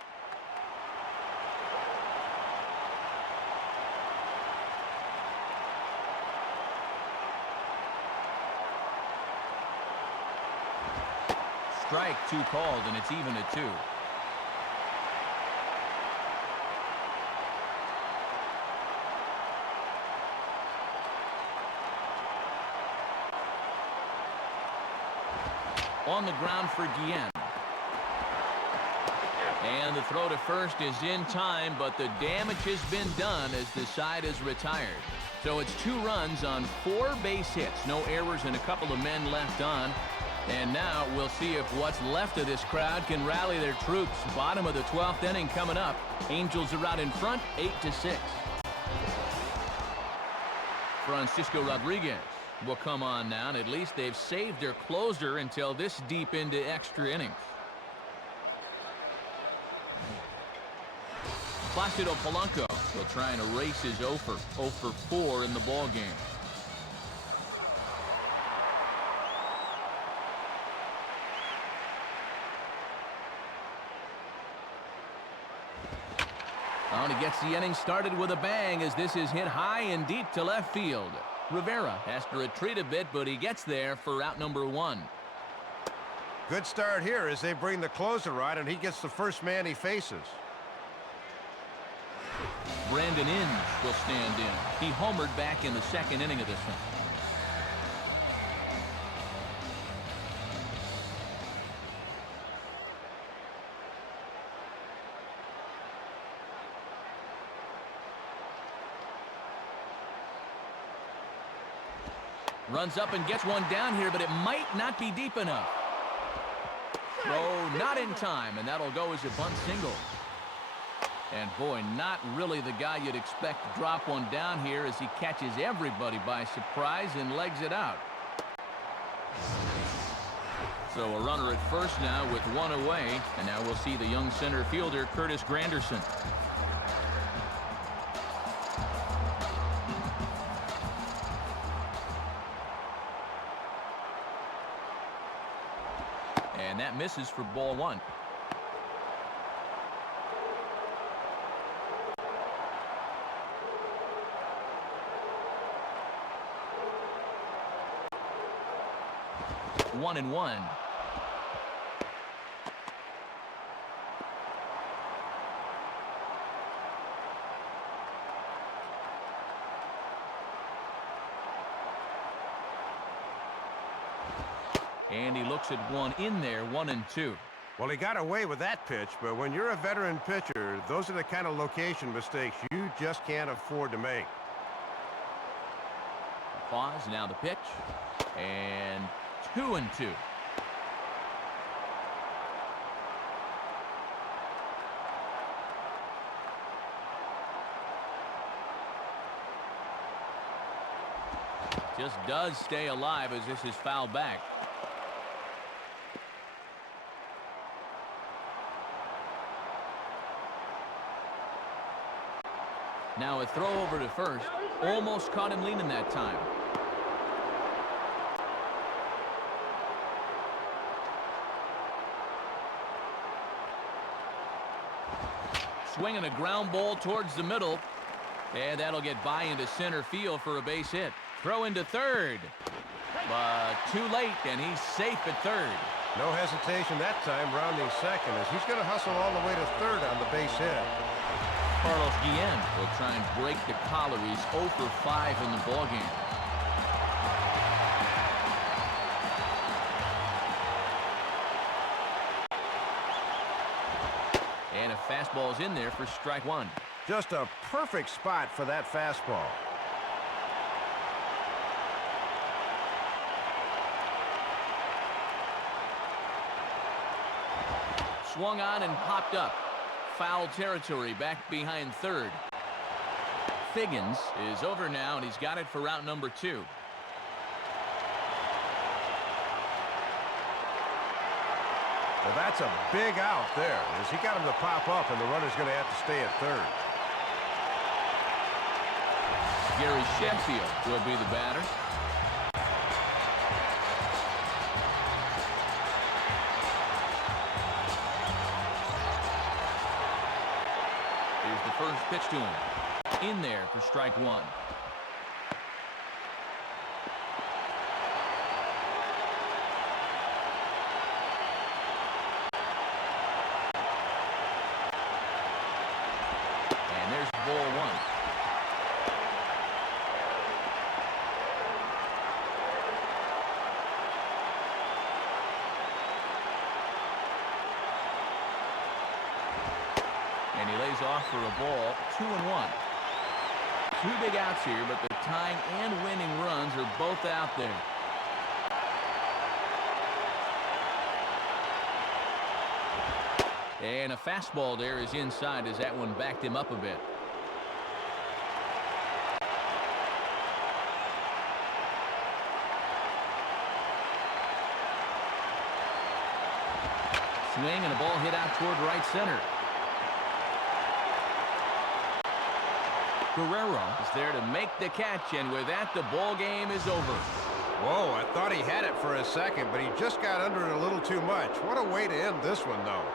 Strike 2 called, and it's even at 2. On the ground for Guillen. And the throw to first is in time, but the damage has been done as the side is retired. So it's 2 runs on 4 base hits. No errors and a couple of men left on. And now we'll see if what's left of this crowd can rally their troops. Bottom of the 12th inning coming up. Angels are out in front, 8-6. Francisco Rodriguez will come on now, and at least they've saved their closer until this deep into extra innings. Placido Polanco will try and erase his 0 for 4 in the ball game. Oh, and he gets the inning started with a bang as this is hit high and deep to left field. Rivera has to retreat a bit, but he gets there for out number 1. Good start here as they bring the closer on, and he gets the first man he faces. Brandon Inge will stand in. He homered back in the 2nd inning of this one. Runs up and gets one down here, but it might not be deep enough. Throw not in time, and that'll go as a bunt single. And boy, not really the guy you'd expect to drop one down here as he catches everybody by surprise and legs it out. So a runner at first now with 1 away, and now we'll see the young center fielder Curtis Granderson. And that misses for ball 1. One and one. And he looks at one in there, 1-2. Well, he got away with that pitch, but when you're a veteran pitcher, those are the kind of location mistakes you just can't afford to make. Pause, now the pitch. And 2-2. Just does stay alive as this is fouled back. Now a throw over to first. Almost caught him leaning that time. Swinging a ground ball towards the middle. And that'll get by into center field for a base hit. Throw into third. But too late, and he's safe at third. No hesitation that time, rounding second, as he's going to hustle all the way to third on the base hit. Carlos Guillen will try and break the collar. He's 0 for 5 in the ballgame. And a fastball is in there for strike one. Just a perfect spot for that fastball. Swung on and popped up. Foul territory back behind third. Figgins is over now, and he's got it for route number 2. Well, that's a big out there, as he got him to pop up, and the runner's going to have to stay at third. Gary Sheffield will be the batter. Here's the first pitch to him. In there for strike one. And there's ball one. And he lays off for a ball, 2-1. Two big outs here, but the tying and winning runs are both out there. And a fastball there is inside as that one backed him up a bit. Swing and a ball hit out toward right center. Guerrero is there to make the catch, and with that, the ball game is over. Whoa, I thought he had it for a second, but he just got under it a little too much. What a way to end this one, though.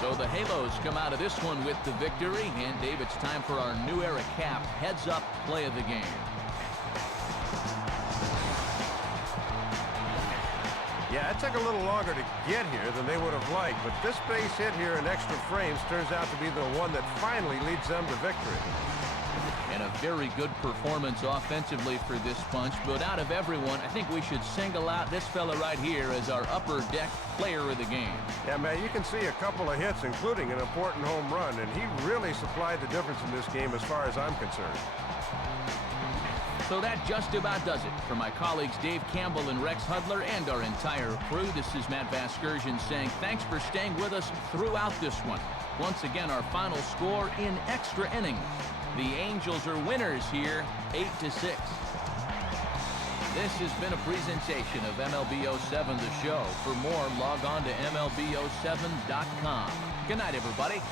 So the Halos come out of this one with the victory, and Dave, it's time for our new era cap heads-up play of the game. Yeah, it took a little longer to get here than they would have liked, but this base hit here in extra frames turns out to be the one that finally leads them to victory. And a very good performance offensively for this bunch, but out of everyone, I think we should single out this fella right here as our upper deck player of the game. Yeah, man, you can see a couple of hits, including an important home run, and he really supplied the difference in this game as far as I'm concerned. So that just about does it. For my colleagues Dave Campbell and Rex Hudler and our entire crew, this is Matt Vasgersian saying thanks for staying with us throughout this one. Once again, our final score in extra innings. The Angels are winners here, 8-6. This has been a presentation of MLB 07 The Show. For more, log on to MLB07.com. Good night, everybody.